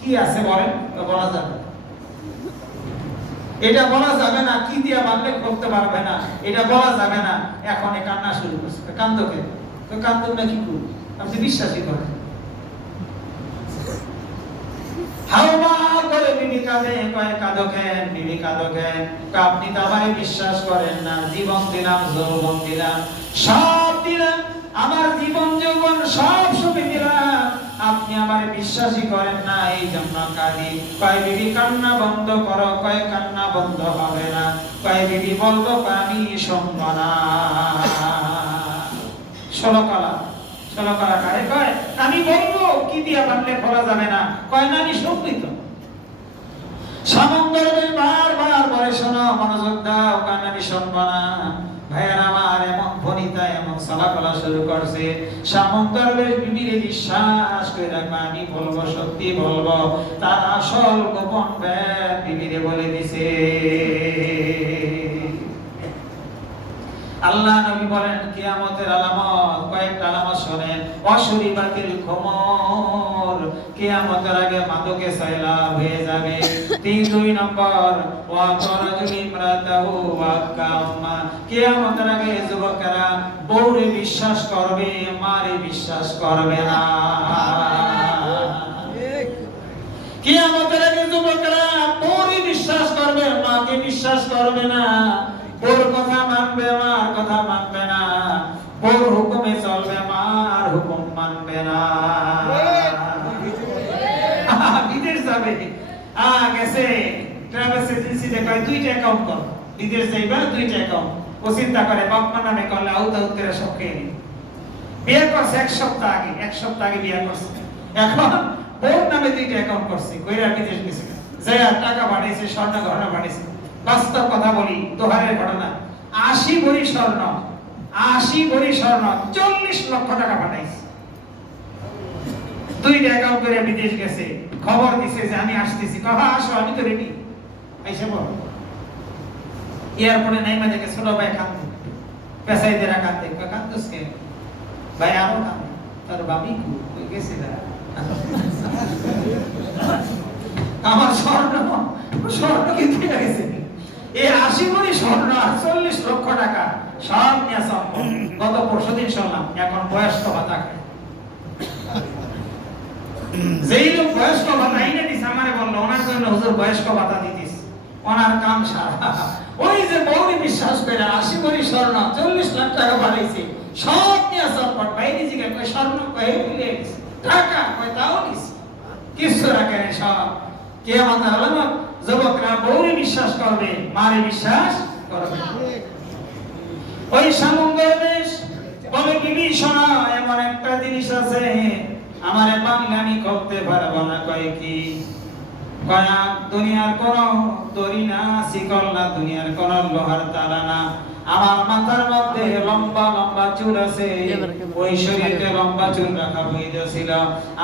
কি আছে বলেন? বলা যাবে, এটা বলা যাবে না। কি দিয়ে মানলে খুলতে পারবে না, এটা বলা যাবে না। এখন কান্না শুরু করছে। কান্দকে কান্দ না, কি করব? আপনি বিশ্বাসই করেন? হাওয়া করে বিবি কাঁদে, কয় কাঁদো কেন বিবি, কাঁদো কেন? আপনি তো আমারে বিশ্বাস করেন না। জীবন দিলাম, যৌবন দিলাম, সব দিলাম, আমার জীবন যৌবন সব সঁপে দিলাম, আপনি আমারে বিশ্বাসই করেন না, এই জন্য কাঁদি। কয় বিবি কান্না বন্ধ করো। কয় কান্না বন্ধ হবে না। কয় বিবি বলবো, আমি শুনবো না। ষোলকলা কারে কয় আমি বলবো, কি দিয়া বানলে খোলা যাবে না? কয় না, আমি শুনবি তো। সমন্দরে বারবার বলে, শোনো, মনোযোগ দাও, কান আমি শুনবো না। ভাইয়ের আমার এমন ফনিতা, এমন সালাকলা শুরু করছে। সমন্দরে বিবিরে বিশ্বাস করে রাখবা, আমি বলবো, সত্যি বলবো। তার আসল গোপন ব্যাগ বিবিরে বলে দিছে। আল্লাহ নবী বলেন কিয়ামতের আলামত, কয়েকটা আলামত শুনেন। অশরিবাতিল খুমর, কিয়ামতের আগে মাদকে সয়লাব হয়ে যাবে। 2 নম্বর, ওয়া তারাজুল ইমরাতাহু ওয়া কাম্মা, কিয়ামতের আগে যুবকেরা বউরে বিশ্বাস করবে, মারে বিশ্বাস করবে না। কিয়ামতের আগে যুবকেরা বউরে বিশ্বাস করবে, মাকে বিশ্বাস করবে না। বউর কথা মানবে, মার কথা মানবে না। বউর হুকুমে চলবে, মার হুকুম মানবে না। বিদেশ যাবে, গেছে ট্রাভেলস এজেন্সিতে, কয় 2টা অ্যাকাউন্ট কর, বিদেশ যাইবা 2টা অ্যাকাউন্ট। ও চিন্তা করে বাপ মা নামে করলে আউট আউট করে সব খেয়ে নি। বিয়ে করছে 1 সপ্তাহ আগে বিয়ে করছে। এখন বউর নামে 2টা অ্যাকাউন্ট করছে, কইরা বিদেশ গেছে, যাই টাকা বাড়াইছে, স্বর্ণ গহনা বাড়াইছে। বাস্তব কথা বলি, দোহারের ঘটনা, 80 ভরি স্বর্ণ, 40 লক্ষ টাকা পাঠাইছে। 2টা অ্যাকাউন্ট করে বিদেশ গেছে, খবর দিছে যে আমি আসতেছি। কহা আসো, আমি তো রেডি, আইসে বল। এয়ারপোর্টে নাইমা দেখে ছোট ভাই কান্দে, পেশাই দেরা কান্দে। কান্দুস কে ভাই? আরো কান্দে, তার বাবি কই গেছে না। আমার স্বর্ণ কি দিয়ে গেছে? এই 80 ভরি স্বর্ণ আর 40 লক্ষ টাকা সব নিয়ে সম্পদ। গত পরশুদিন শুনলাম এখন বয়স্ক ভাতা খায়। যেই লোক বয়স্ক ভাতা এনে দিছে, আমারে বললো ওনার জন্য হুজুর বয়স্ক ভাতা দিতিস, ওনার কাম সারা। ওই যে বউরি বিশ্বাস করে 80 ভরি স্বর্ণ 40 লাখ টাকা বাড়াইছে, সব নিয়ে সম্পদ। বাইরে জিগে কই স্বর্ণ, কই মিলে টাকা, কই তাও দিস, কিছু রাখে না সব। কিয়ামত আলামত, যুবকরা বউরে বিশ্বাস করবে, মারে বিশ্বাস করবে। ওই সমুদ্রের দেশ বলে, বিবি শোনো, এমন একটা জিনিস আছে আমারে বাংলা আমি করতে পারবো না। কয় কি? কয় দুনিয়ার কোন দড়ি না, শিকল না, দুনিয়ার কোন লোহার তালা না, আমার মাথার মধ্যে লম্বা লম্বা চুল আছে, ওই শরীরে লম্বা চুল রাখা হইয়াছিল।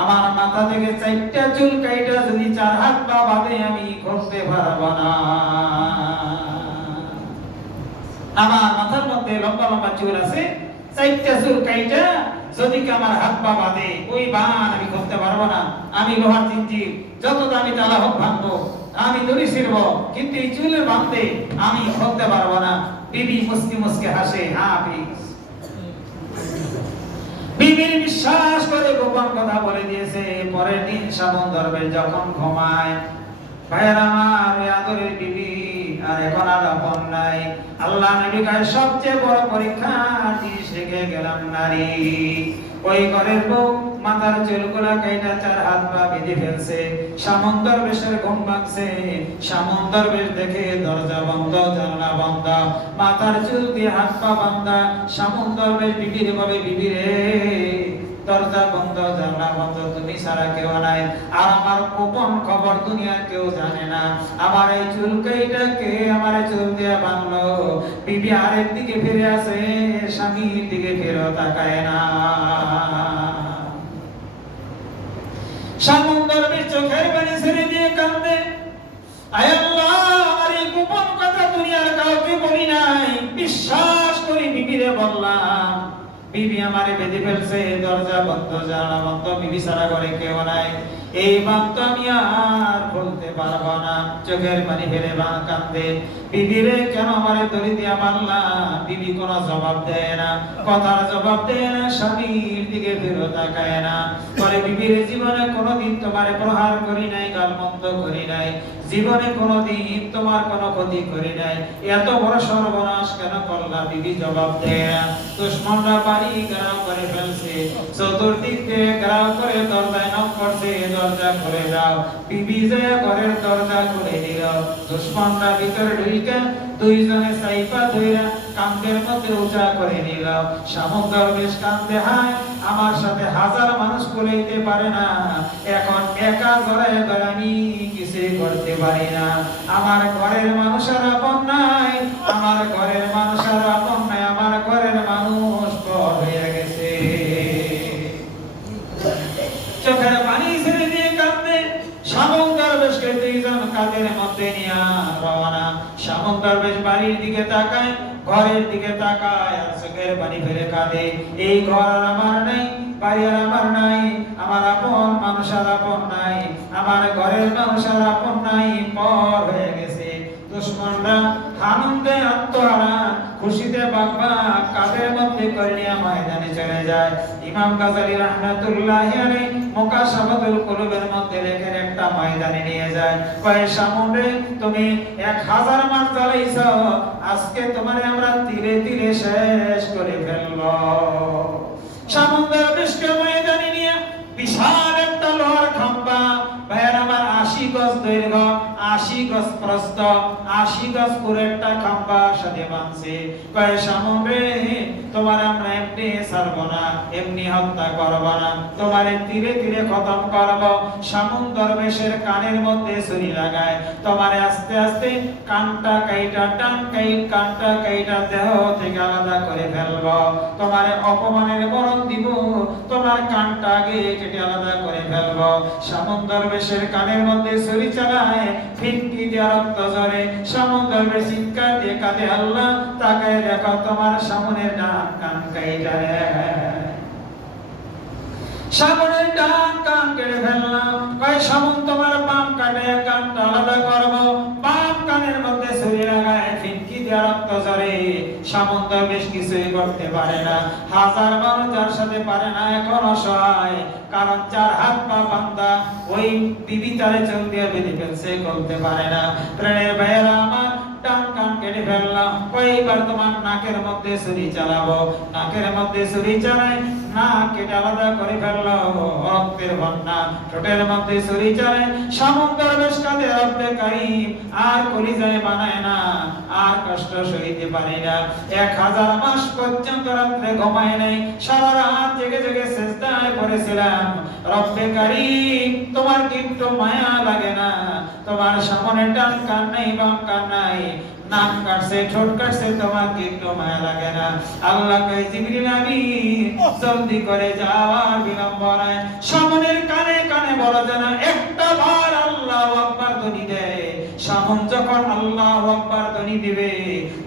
আমার মাথা থেকে 4টা চুল কাইটা যদি 4 হাত পা বাঁধে আমি করতে পারবো না। আমার মাথার মধ্যে লম্বা লম্বা চুল আছে, 4টা চুল কাইটা যদি আমার হাত পা বাঁধে ওই বান আমি করতে পারবো না। আমি লোহার জিনজির যত দামি তালা হোক ভাঙবো, আমি দড়ি ছিড়ব, কিন্তু এই চুলের বাঁধতে আমি করতে পারবো না। বিবি মুস্কি মুস্কি হাসে, হাফিজ। বিবির বিশ্বাস করে গোপন কথা বলে দিয়েছে। পরের দিন শামুন দরবেশ যখন ঘুমায়, ভাইয়েরা আমার ওই আদরের বিবি আর এখন আর আপন নাই। আল্লাহ নবী কয় সবচেয়ে বড় পরীক্ষা জিনিস রেখে গেলাম নারী। ওই ঘরের বউ মাথার চুলগুলা কাইটা 4 হাত পা বেঁধে ফেলছে। শামুন দরবেশের ঘুম ভাঙছে। শামুন দরবেশ দেখে দরজা বন্ধ, জানলা বন্ধ, মাথার চুল দিয়ে হাত পা বাঁধা। শামুন দরবেশ বিবিরে বলে, বিবি রে দরজা বন্ধ, জানলা বন্ধ, তুমি ছাড়া কেউ নাই। আর আমার গোপন খবর দুনিয়ার কেউ জানে না। আমার এই চুল কাইটা কে আমার চুল দিয়ে বাঁধলো? বিবি আরেক দিকে ফিরে আসে, স্বামীর দিকে ফিরে তাকায় না। শামুন দরবেশ চোখের পানি ছেড়ে দিয়ে কাঁদে, আয় আল্লাহ, আমার এই গোপন কথা দুনিয়ার কাউকে বলি নাই, বিশ্বাস করি বিবিরে বললাম। বিবি আমারে বেঁধে ফেলছে, দরজা বন্ধ, জানালা বন্ধ, বিবি ছাড়া ঘরে কেউ নাই। এই বাঁধ তো আমি আর বলতে পারবো না। চোখের পানি ফেলে কাঁদে, বিবিরে কেন আমারে দড়ি দিয়া বাঁধলা? বিবি কোনো জবাব দেয় না, কথার জবাব দেয় না, স্বামীর দিকে ফিরে তাকায় না। বলে, বিবিরে জীবনে কোনোদিন তোমারে প্রহার করি নাই, গালমন্দ করি নাই, জীবনে কোনোদিন তোমার কোনো ক্ষতি করি নাই, এত বড় সর্বনাশ কেন করলা? বিবি জবাব দেয় না। দুশমনরা বাড়ি ঘেরাও করে ফেলছে, চতুর্দিক থেকে ঘেরাও করে দরজায় নক করছে, দরজা খুলে দাও। বিবি যায় ঘরের দরজা খুলে দিল। দুশমনরা ভিতরে ঢুকে দুইজনে সাইফা ধইরা কান্দের মধ্যে উঁচা করে নিল। শামুন দরবেশ কান্দে, হায় আমার সাথে 1000 মানুষ কুলাইতে পারে না, এখন একা জড়ায় ধরে আমি কিছুই করতে পারি না। আমার ঘরের মানুষ আর আপন নাই, আমার ঘরের মানুষ আর আপন নাই, আমার ঘরের মানুষ পর হয়ে গেছে। চোখের পানি ছেড়ে দিয়ে কাঁদে। শামুন দরবেশকে দুইজন কাঁধের মধ্যে নিয়ে রওনা। শামুন দরবেশ বাড়ির দিকে তাকায়, ঘরের দিকে তাকায়, আর চোখের পানি ফেলে কাঁদে। এই ঘর আর আমার নাই, বাড়ি আর আমার নাই, আমার আপন মানুষ আর আপন নাই, আমার ঘরের মানুষ আর আপন নাই, পর হয়ে গেছে। দুশমনরা আনন্দে আত্মহারা, খুশিতে বাগবা কাঁধের মধ্যে করে নিয়ে ময়দানে চলে যায়। ইমাম গাজ্জালী রাহমাতুল্লাহি আলাইহি মুকাশাফাতুল কুলুবের মধ্যে লেখেন, একটা ময়দানে নিয়ে যায়, কয় শামুন রে, তুমি 1000 মাস জ্বালাইছো, আজকে তোমারে আমরা তীরে তীরে শেষ করে ফেলব। শামুন দরবেশকে ময়দানে নিয়ে বিশাল একটা লোহার খাম্বা, ভাইয়ের আমার 80 গজ দৈর্ঘ্য, 80 গজ প্রস্থ, 80 গজ পুরো একটা খাম্বার সাথে বাঁধছে। কয় শামুন রে, তোমার আমরা এমনি ছাড়ব না, এমনি হত্যা করব না, তোমারে তীরে তীরে খতম করব। শামুন দরবেশের কানের মধ্যে ছুরি লাগায়, তোমারে আস্তে আস্তে কানটা কাইটা কানটা কাইটা দেহ থেকে আলাদা করে ফেলব। তোমারে অপমানের বরণ দিব, তোমার কানটা আগে কেটে আলাদা করে ফেলব। শামুন দরবেশের কানের মধ্যে ছুরি চালায়, ফিনকি দিয়ে রক্ত ঝরে। শামুন দরবেশ চিৎকার দিয়ে কাঁদে, আল্লাহ তাকায় দেখো, তোমার শামুনের ডান কান কাইটা রে। শামুনের ডান কান কেটে ফেললাম। কয় শামুন, তোমার বাম কানে কানটা আলাদা করব। বাম কানের মধ্যে ছুরি লাগায়, ফিনকি দিয়ে রক্ত ঝরে। শামুন দরবেশ কিছুই করতে পারে না। 1000 মানুষ যার সাথে পারে না, এখন অসহায়, কারণ 4 হাত পা বাঁধা, ওই বিবি তারে চোখ দিয়ে বেঁধে ফেলছে, করতে পারে না। প্রাণের ভাইয়েরা আমার, ডান কান কেটে ফেললাম। কয়েকবার তোমার নাকের মধ্যে ছুরি চালাবো। নাকের মধ্যে ছুরি চালাই, নাক কেটে আলাদা করে ফেললো, রক্তের বন্যা। ঠোঁটের মধ্যে ছুরি চালাই। শামুন দরবেশ কাঁদে, রব্বে কারীম, আর কলিজায় বানায় না, আর কষ্ট সইতে পারি না। 1000 মাস পর্যন্ত রাত্রে ঘুমায় নাই, সারা রাত জেগে জেগে সিজদায় পড়েছিলাম। রব্বে কারীম, তোমার কি একটু মায়া লাগে না? তোমার সামনে ডান কান নাই, বাম কান নাই, নাক কাটছে, ঠোঁট কাটছে, তোমাকে একটু মায়া লাগে না? আল্লাহ কয় জিবরিল আমিন জলদি করে যাও, আর বিলম্ব নাই। সামনের কানে কানে বলো যেন একটা বার আল্লাহু আকবার ধ্বনি দেয়। সামন যখন আল্লাহু আকবার ধ্বনি দিবে,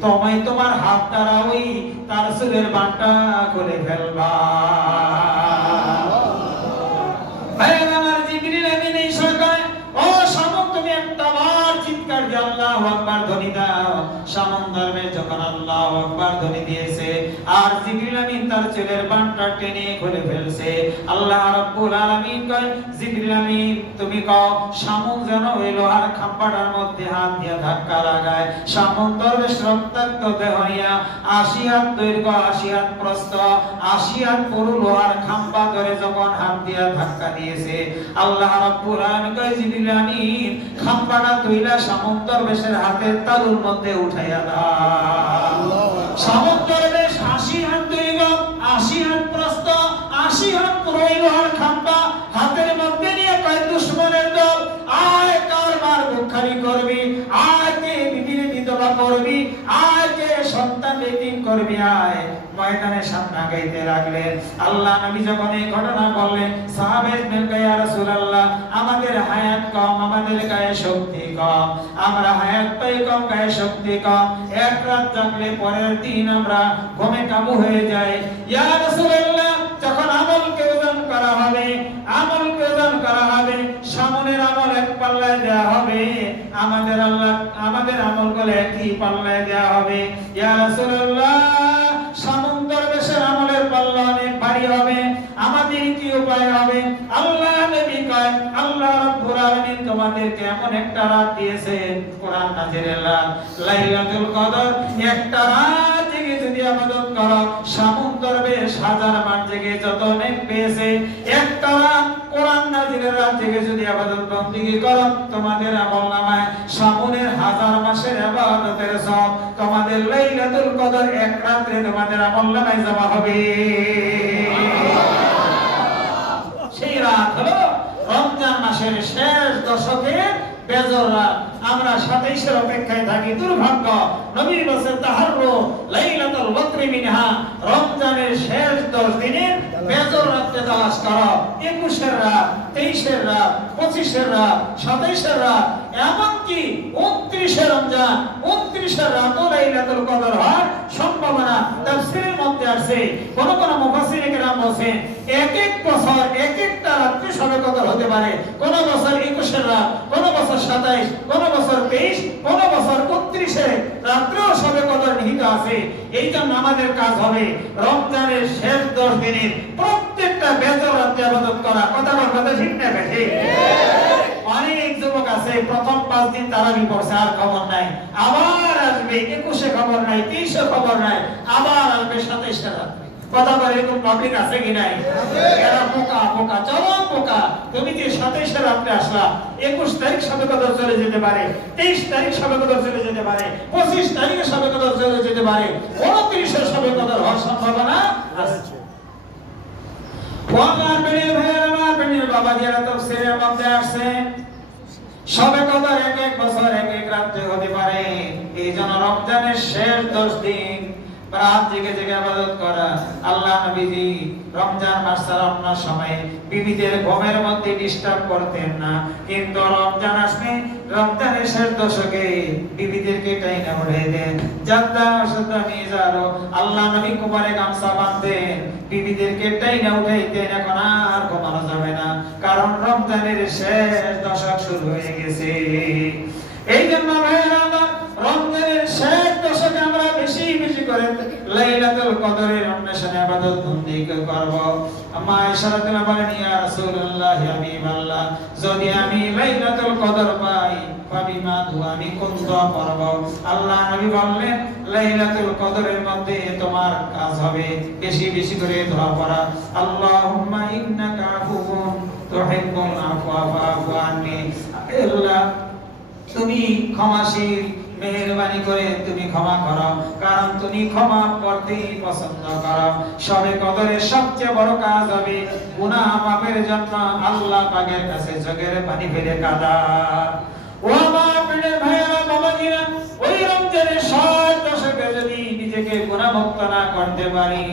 তোমায় তোমার হাত দ্বারা ওই তার চুলের বাঁটা করে ফেলবা। আমার জিবরিল আমিন এই সরকার, ও সামন তুমি একটা বার চিৎকার দিয়ে আল্লাহু আকবার ধ্বনি দাও। সামন দরবেশ যখন আল্লাহু আকবার ধ্বনি দিয়েছে, আর জিবরিল আমিন তার চুলের বাঁটা টেনে খুলে ফেলছে, আল্লাহ রাব্বুল আলামিন কয় জিবরিল আমিন তুমি কও সামন যেন ওই লোহার খাম্বাটার মধ্যে হাত দিয়ে ধাক্কা লাগায়। সামন দরবেশ রক্তাক্ত দেহ হইয়া ৮০ হাত দৈর্ঘ্য, ৮০ হাত প্রস্থ, ৮০ হাত পুরু লোহার খাম্বা ধরে যখন হাত দিয়ে ধাক্কা দিয়েছে, আল্লাহ রাব্বুল আলামিন কয় জিবরিল আমিন খাম্বাটা তুইলা সামন দরবেশের হাতের তালুর মধ্যে উঠাইয়া দাও। সামন দরবেশ ৮০ হাত দৈর্ঘ্য, ৮০ হাত প্রস্থ, ৮০ হাত পুরু লোহার খাম্বা হাতের মধ্যে নিয়ে কয় দুশমনের দল, আয় কার মার বুখারি করবি, আয় কে বিবির বিধবা করবি, আয় কে সন্তান এতিম করবি, আয় ময়দানে সামনে গাইতে লাগলেন। আল্লাহ নবী যখন এই ঘটনা বললেন, সাহাবায়ে বললেন ইয়া রাসূলুল্লাহ আমাদের হায়াত কম, আমাদের গায়ে শক্তি কম, আমরা হায়াত পাই কম, গায়ে শক্তি কম, এক রাত জাগলে পরের দিন আমরা ঘুমে কাবু হয়ে যাই। ইয়া রাসূলুল্লাহ যখন আমলকে ওজন করা হবে, আমলকে ওজন করা হবে, সামনের আমল এক পাল্লায় দেয়া হবে, আমাদের আল্লাহ আমাদের আমলগুলো একই পাল্লায় দেয়া হবে। ইয়া রাসূলুল্লাহ সামন দরবেশের আমলের পাল্লা অনেক ভারী হবে, আমাদের কি উপায় হবে? আল্লাহ নবী কয় আল্লাহ রাব্বুল আলামিন তোমাদেরকে এমন একটা রাত দিয়েছেন, কোরআন নাজিলের রাত লাইলাতুল কদর, একটা রাত জেগে যদি ইবাদত করো, সামন দরবেশ 1000 বার জেগে যত নেক পেয়েছে, একটা রাত কোরআন নাজিলের রাত জেগে যদি ইবাদত বندگی করো, তোমাদের আমলনামায় সামনের 1000 মাসের ইবাদতের সওয়াব তোমাদের লাইলাতুল কদর এক রাতে তোমাদের আমলনামায় জমা হবে। সেই রাত হলো রমজান মাসের শেষ দশকের বেজর রাত। আমরা 27-এর অপেক্ষায় থাকি, দুর্ভাগ্য নবী বলেন তাহাররু লাইলাতুল বদরি মিনহা, রমজানের শেষ 10 দিনের বেজর রাতে তালাশ করো। 21-এর রাত, 23-এর রাত, 25-এর রাত, 27-এর রাত, এমনকি 29-এর রমজান, 29-এর রাতও লাইলাতুল কদর হওয়ার সম্ভাবনা তাফসীরের মধ্যে আছে। কোন কোন মুফাসসির কেরাম বলেন এক এক বছর এক একটা রাতে শবে কদর হতে পারে, কোন বছর 21-এর রাত, কোন বছর 27, কোন বছর 23, কোন বছর 29-এ রাত্রেও শবে কদর নিহিত আছে। এই জন্য আমাদের কাজ হবে রমজানের শেষ 10 দিনের প্রত্যেকটা বেজর রাতে ইবাদত করা। কথা ঠিক না বেঠিক? অনেক যুবক আছে প্রথম 5 দিন তারাবি পড়ছে, আর খবর নাই, আবার আসবে 21-এ খবর নাই, 23-এ খবর নাই, আবার আসবে 27-এ রাতে। কথা বলে এরকম পাবলিক আছে কি নাই? এরা বোকা বোকা, চরম বোকা। তুমি যে 27-এ রাতে আসলা, 21 তারিখ শবে কদর চলে যেতে পারে, 23 তারিখ শবে কদর চলে যেতে পারে, 25 তারিখে শবে কদর চলে যেতে পারে, 29-এ শবে কদর হওয়ার সম্ভাবনা আছে। ওয়াল্লাহ বেরিয়ে ভাইয়ের আমার বেরিয়ে বাবা যারা তাফসীরের মধ্যে আসছে, শবে কদর এক এক বছর এক এক রাতে হতে পারে। এই জন্য রমজানের শেষ 10 দিন রাত জেগে জেগে ইবাদত করা। আল্লাহ নবীজি রমজান মাস ছাড়া অন্য সময়ে বিবিদের ঘুমের মধ্যে ডিস্টার্ব করতেন না, কিন্তু রমজান আসবে, রমজানের শেষ দশকে বিবিদেরকে টাইনা উঠাই দেন, জাদ্দা সাদা মিজারো আল্লাহ নবী কোমরে গামছা বাঁধতেন, বিবিদেরকে টাইনা উঠাইতেন। এখন আর ঘুমানো যাবে না, কারণ রমজানের শেষ দশক শুরু হয়ে গেছে। এই জন্য ভাইয়েরা রমজানের শেষ দশকে আমরা বেশি বেশি করে লাইলাতুল কদরের অন্বেষণে ইবাদত বندگی করব। আম্মা আয়েশা রাদিয়াল্লাহু বলেন ইয়া রাসূলুল্লাহ হাবিবাল্লাহ, যদি আমি লাইলাতুল কদর পাই ফাবিমা আমি কোন দোয়া পড়ব? আল্লাহ নবী বললেন লাইলাতুল কদরের মধ্যে তোমার কাজ হবে বেশি বেশি করে দোয়া পড়া। আল্লাহুম্মা ইন্নাকা আফুউন তুহিব্বুল আফওয়া ফাআফু আন্নি, আল্লাহ তুমি ক্ষমাশীল, মেহেরবানি করে তুমি ক্ষমা করো, কারণ তুমি ক্ষমা করতেই পছন্দ করো। শবে কদরের সবচেয়ে বড় কাজ হবে গুনাহ মাফের জন্য আল্লাহ পাকের কাছে চোখের পানি ফেলে কাঁদা। ও আমার প্রিয় ভাইরা বাবাজিরা, ওই রমজানের 60 দশকে যদি নিজেকে গুনাহমুক্ত না করতে পারি,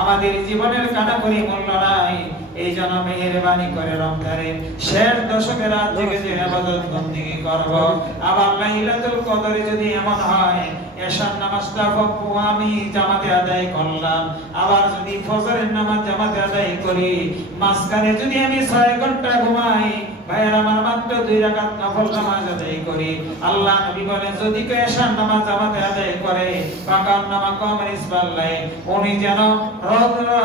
আমাদের জীবনের কানাকড়ি মূল্য নাই। এই জন্য মেহেরবানি করে রমজানের শেষ দশকের রাত থেকে যে ইবাদত বন্দেগী করব, আবার লাইলাতুল কদরে যদি এমন হয় এশার নামাজটা আমি জামাতে আদায় করলাম, আবার যদি ফজরের নামাজ জামাতে আদায় করি, মাঝখানে যদি আমি 6 ঘন্টা ঘুমাই, ভাইয়ের আমার মাত্র 2 রাকাত নফল নামাজ আদায় করি, আল্লাহ নবী বলেন যদি কেউ এশার নামাজ জামাতে আদায় করে পাকান নামা কম রিসবাল্লাই, উনি যেন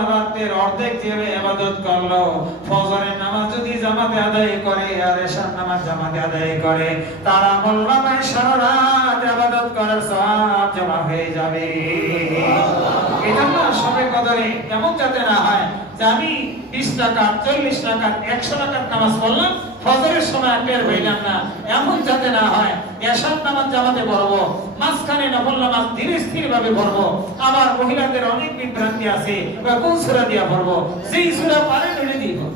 রাতের অর্ধেক যে ইবাদত করলো। ফজরের নামাজ যদি জামাতে আদায় করে আর এশার নামাজ জামাতে আদায় করে, তার আমলনামায় সারা রাত ইবাদত করার সওয়াব জমা হয়ে যাবে। এজন্য সবে কদরে এমন যাতে না হয় যে আমি 20 রাকাত 40 রাকাত 100 রাকাত নামাজ পড়লাম, ফজরের সময় টের পাইলাম না, এমন যাতে না হয়। এশার নামাজ জামাতে পড়ব, মাঝখানে নফল নামাজ ধীরে স্থির ভাবে পড়ব। আবার মহিলাদের অনেক বিভ্রান্তি আছে, কোন সূরা দিয়া পড়ব, যেই সূরা পারেন ওই দিয়ে পড়ব।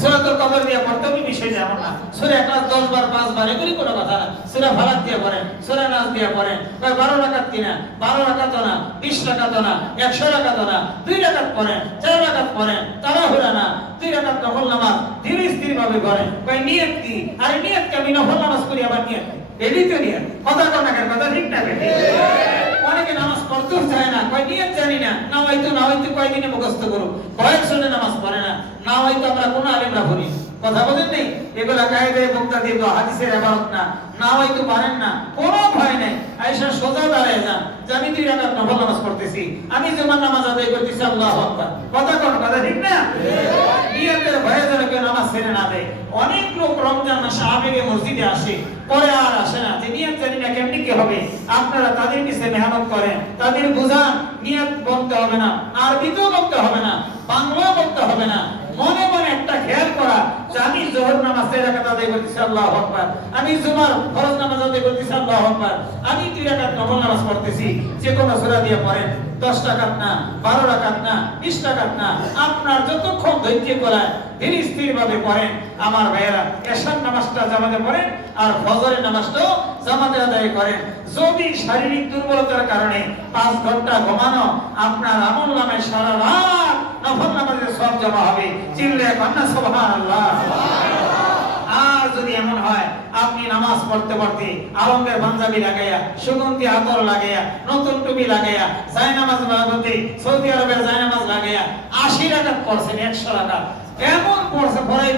সূরাতুল কদর দিয়া পড়তে হবে বিষয় যেমন না, সূরা ইখলাস 10 বার 5 বার এগুলি কোনো কথা না। সূরা ফালাক দিয়া পড়েন, সূরা নাস দিয়া পড়েন, 12 রাকাত কিনা 12 রাকাত না, 20 রাকাত না, 100 রাকাত না, 2 রাকাত পড়েন, 4 রাকাত পড়েন, তাড়াহুড়া না, 2 রাকাত নফল নামাজ ধীরে স্থির ভাবে পড়েন। কই নিয়ত কি? আরে নিয়ত কি? আমি নফল নামাজ করি আবার নিয়ত এডি তো নিয়ত কথা কোনাকের কথা ঠিক না বেটি? অনেকে নামাজ পড়তে চায় না, কয় নিয়ত জানি না, না হয়তো কয়দিনে মুখস্থ করব, কয়েকজনে নামাজ পড়ে না, না হয়তো আমরা কোন আলেমরা পড়ি। কথা বলেন নেই, এগুলা কায়দায়ে মুক্তাদি তো হাদিসের ইবারত না, না হয়তো পারেন না, কোনো ভয় নাই। আয়েশা সোজা দাঁড়ায় যান যে আমি 2 রাকাত নফল নামাজ পড়তেছি, আমি জুমার নামাজ আদায় করতেছি, আল্লাহু আকবার। কথা কোন কথা ঠিক না? নিয়তের ভয়ে যেন কেউ নামাজ ছেড়ে না দেয়। অনেক লোক রমজান মাসে আবেগে মসজিদে আসে, পরে আর আসে না, যে নিয়ত জানি না কেমনি কি হবে। আপনারা তাদের পিছনে মেহনত করেন, তাদের বুঝান নিয়ত বলতে হবে না, আরবিতেও বলতে হবে না, বাংলাও বলতে হবে না, মনে মনে একটা খেয়াল করা যে আমি যোহর নামাজ 4 রাকাত আদায় করতেছি, আল্লাহু আকবার, আমি জুমার ফরজ নামাজ আদায় করতেছি, আল্লাহু আকবার, আমি 2 রাকাত নফল নামাজ পড়তেছি। যে কোনো সূরা দিয়ে পড়েন, 10 রাকাত না, 12 রাকাত না, 20 রাকাত না, আপনার যতক্ষণ ধৈর্য করায় ধীরে স্থির ভাবে পড়েন। আমার ভাইয়েরা, এশার নামাজটা জামাতে পড়েন আর ফজরের নামাজটাও জামাতে আদায় করেন। যদি শারীরিক দুর্বলতার কারণে 5 ঘন্টা ঘুমানো, আপনার আমলনামায় সারা রাত নফল নামাজের সওয়াব জমা হবে। চিল্লায়ে কান্না সুবহানাল্লাহ। আর যদি এমন হয় আপনি নামাজ পড়তে পড়তে আলমদের পাঞ্জাবি লাগাইয়া, সুগন্ধি আতর লাগাইয়া, নতুন টুপি লাগাইয়া, জায়নামাজ বাঁধতে সৌদি আরবের জায়নামাজ লাগাইয়া 80 রাকাত পড়ছেন, 100 রাকাত এমন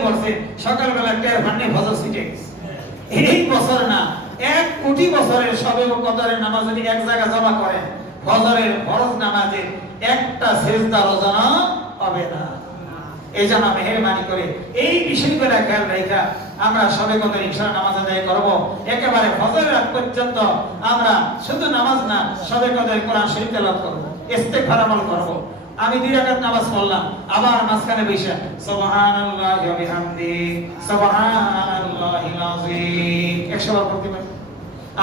পড়ছে, সকালবেলা টের পাননি ফজর ছুটে গেছে। এই বছর না, 1 কোটি বছরের শবে কদরের নামাজ যদি এক জায়গায় জমা করেন, ফজরের ফরজ নামাজের একটা সিজদা রোজানা হবে না। এই জন্য মেহেরবানি করে এই বিষয়গুলো খেয়াল রাখা আমরা শবে কদর ইনশাআল্লাহ নামাজ আদায় করব। একেবারে ফজরের আগ পর্যন্ত আমরা শুধু নামাজ না, শবে কদরে কোরআন শরীফ তেলাওয়াত করব, ইস্তেগফার আমল করব। আমি 2 রাকাত নামাজ পড়লাম, আবার মাঝখানে বসে সুবহানাল্লাহি ওয়া বিহামদি সুবহানাল্লাহিল আযীম 100 বার পড়তে পারি।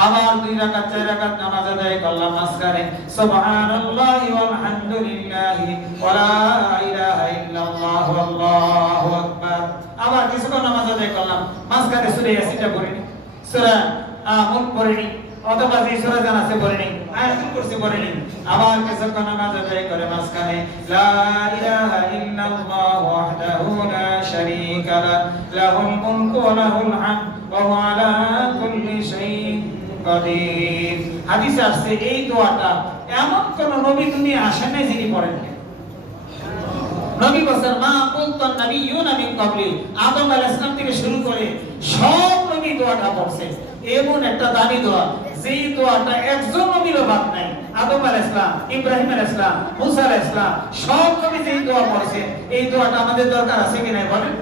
আবার 2 রাকাত 4 রাকাত নামাজ আদায় করলাম, মাঝখানে সুবহানাল্লাহি ওয়াল হামদুলিল্লাহি ওয়া লা ইলাহা ইল্লাল্লাহু আল্লাহু আকবার। আবার কিছুক্ষণ নামাজ আদায় করলাম, মাঝখানে সূরা ইয়াসিনটা পড়িনি, সূরা মুলক পড়িনি, অথবা যে সূরা জানা আছে পড়িনি, আয়াতুল কুরসি পড়িনি। আবার কিছুক্ষণ নামাজ আদায় করে মাঝখানে লা ইলাহা ইল্লাল্লাহু ওয়াহদাহু লা শারীকা লাহু লাহুল মুলকু ওয়া লাহুল হামদ ওয়া হুয়া আলা কুল্লি শাইইন কাদির। হাদিসে আছে এই দোয়াটা এমন কোন নবী দুনিয়া আসেন নাই যিনি পড়েন না। নবী বলেন মা কুনতুন নাবিয়্যুনা মিন ক্বাবলি, আদম আলাইহিস সালাম থেকে শুরু করে সব নবী দোয়াটা পড়ছে। এমন একটা দামি দোয়া, যেই দোয়াটা একজন নবীরও বাদ নাই। আদম আলাইহিস সালাম, ইব্রাহিম আলাইহিস সালাম, মুসা আলাইহিস সালাম সব নবী যেই দোয়া পড়ছে, এই দোয়াটা আমাদের দরকার আছে কি নাই বলেন?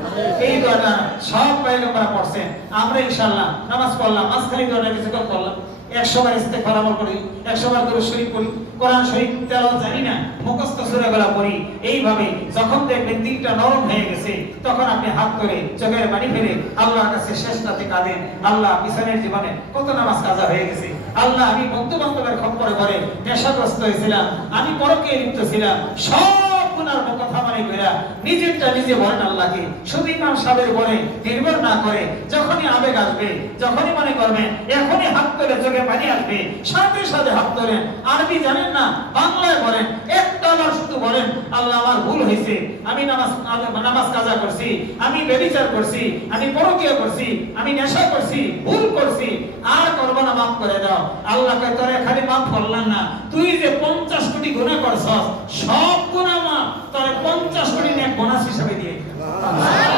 এই দোয়াটা সব পয়গম্বর পড়ছেন। আমরা ইনশাআল্লাহ নামাজ পড়লাম, মাঝখানে দোয়াটা কিছুক্ষণ পড়লাম, 100 বার ইস্তেগফার আমল করি, 100 বার দরুদ শরীফ পড়ি, কোরআন শরীফ তেলাওয়াত জানি না, মুখস্থ সূরাগুলো পড়ি। এইভাবে যখন দেখবেন দিলটা নরম হয়ে গেছে, তখন আপনি হাত করে চোখের পানি ফেলে আল্লাহর কাছে শেষ রাতে কাঁদেন, আল্লাহ পিছনের জীবনে কত নামাজ কাজা হয়ে গেছে, আল্লাহ আমি বন্ধু বান্ধবের খপ্পরে ঘরে নেশাগ্রস্ত হয়েছিলাম, আমি পরকীয়ায় লিপ্ত ছিলাম, সব গুনার কথা মনে কইরা নিজেরটা নিজে বলেন আল্লাহকে। শুধু ইমাম সাহেবের পরে নির্ভর না করে, যখনই আবেগ আসবে, যখনই মনে করবেন এখনই হাত তুলে চোখে পানি আসবে, সাথে সাথে হাত তোলেন। আরবি জানেন না, বাংলায় বলেন, একটা বার শুধু বলেন আল্লাহ আমার ভুল হয়েছে, আমি নামাজ কাজা করছি, আমি ব্যভিচার করছি, আমি পরকীয়া করছি, আমি নেশা করছি, ভুল করছি, আর করব না, মাফ করে দাও। আল্লাহ কয় তোরে খালি মাফ করলাম না, তুই যে 50 কোটি গুনাহ করছস, সব গুনাহ মাফ, তোরে 50 কোটি নেক বোনাস হিসেবে দিয়ে দিলাম।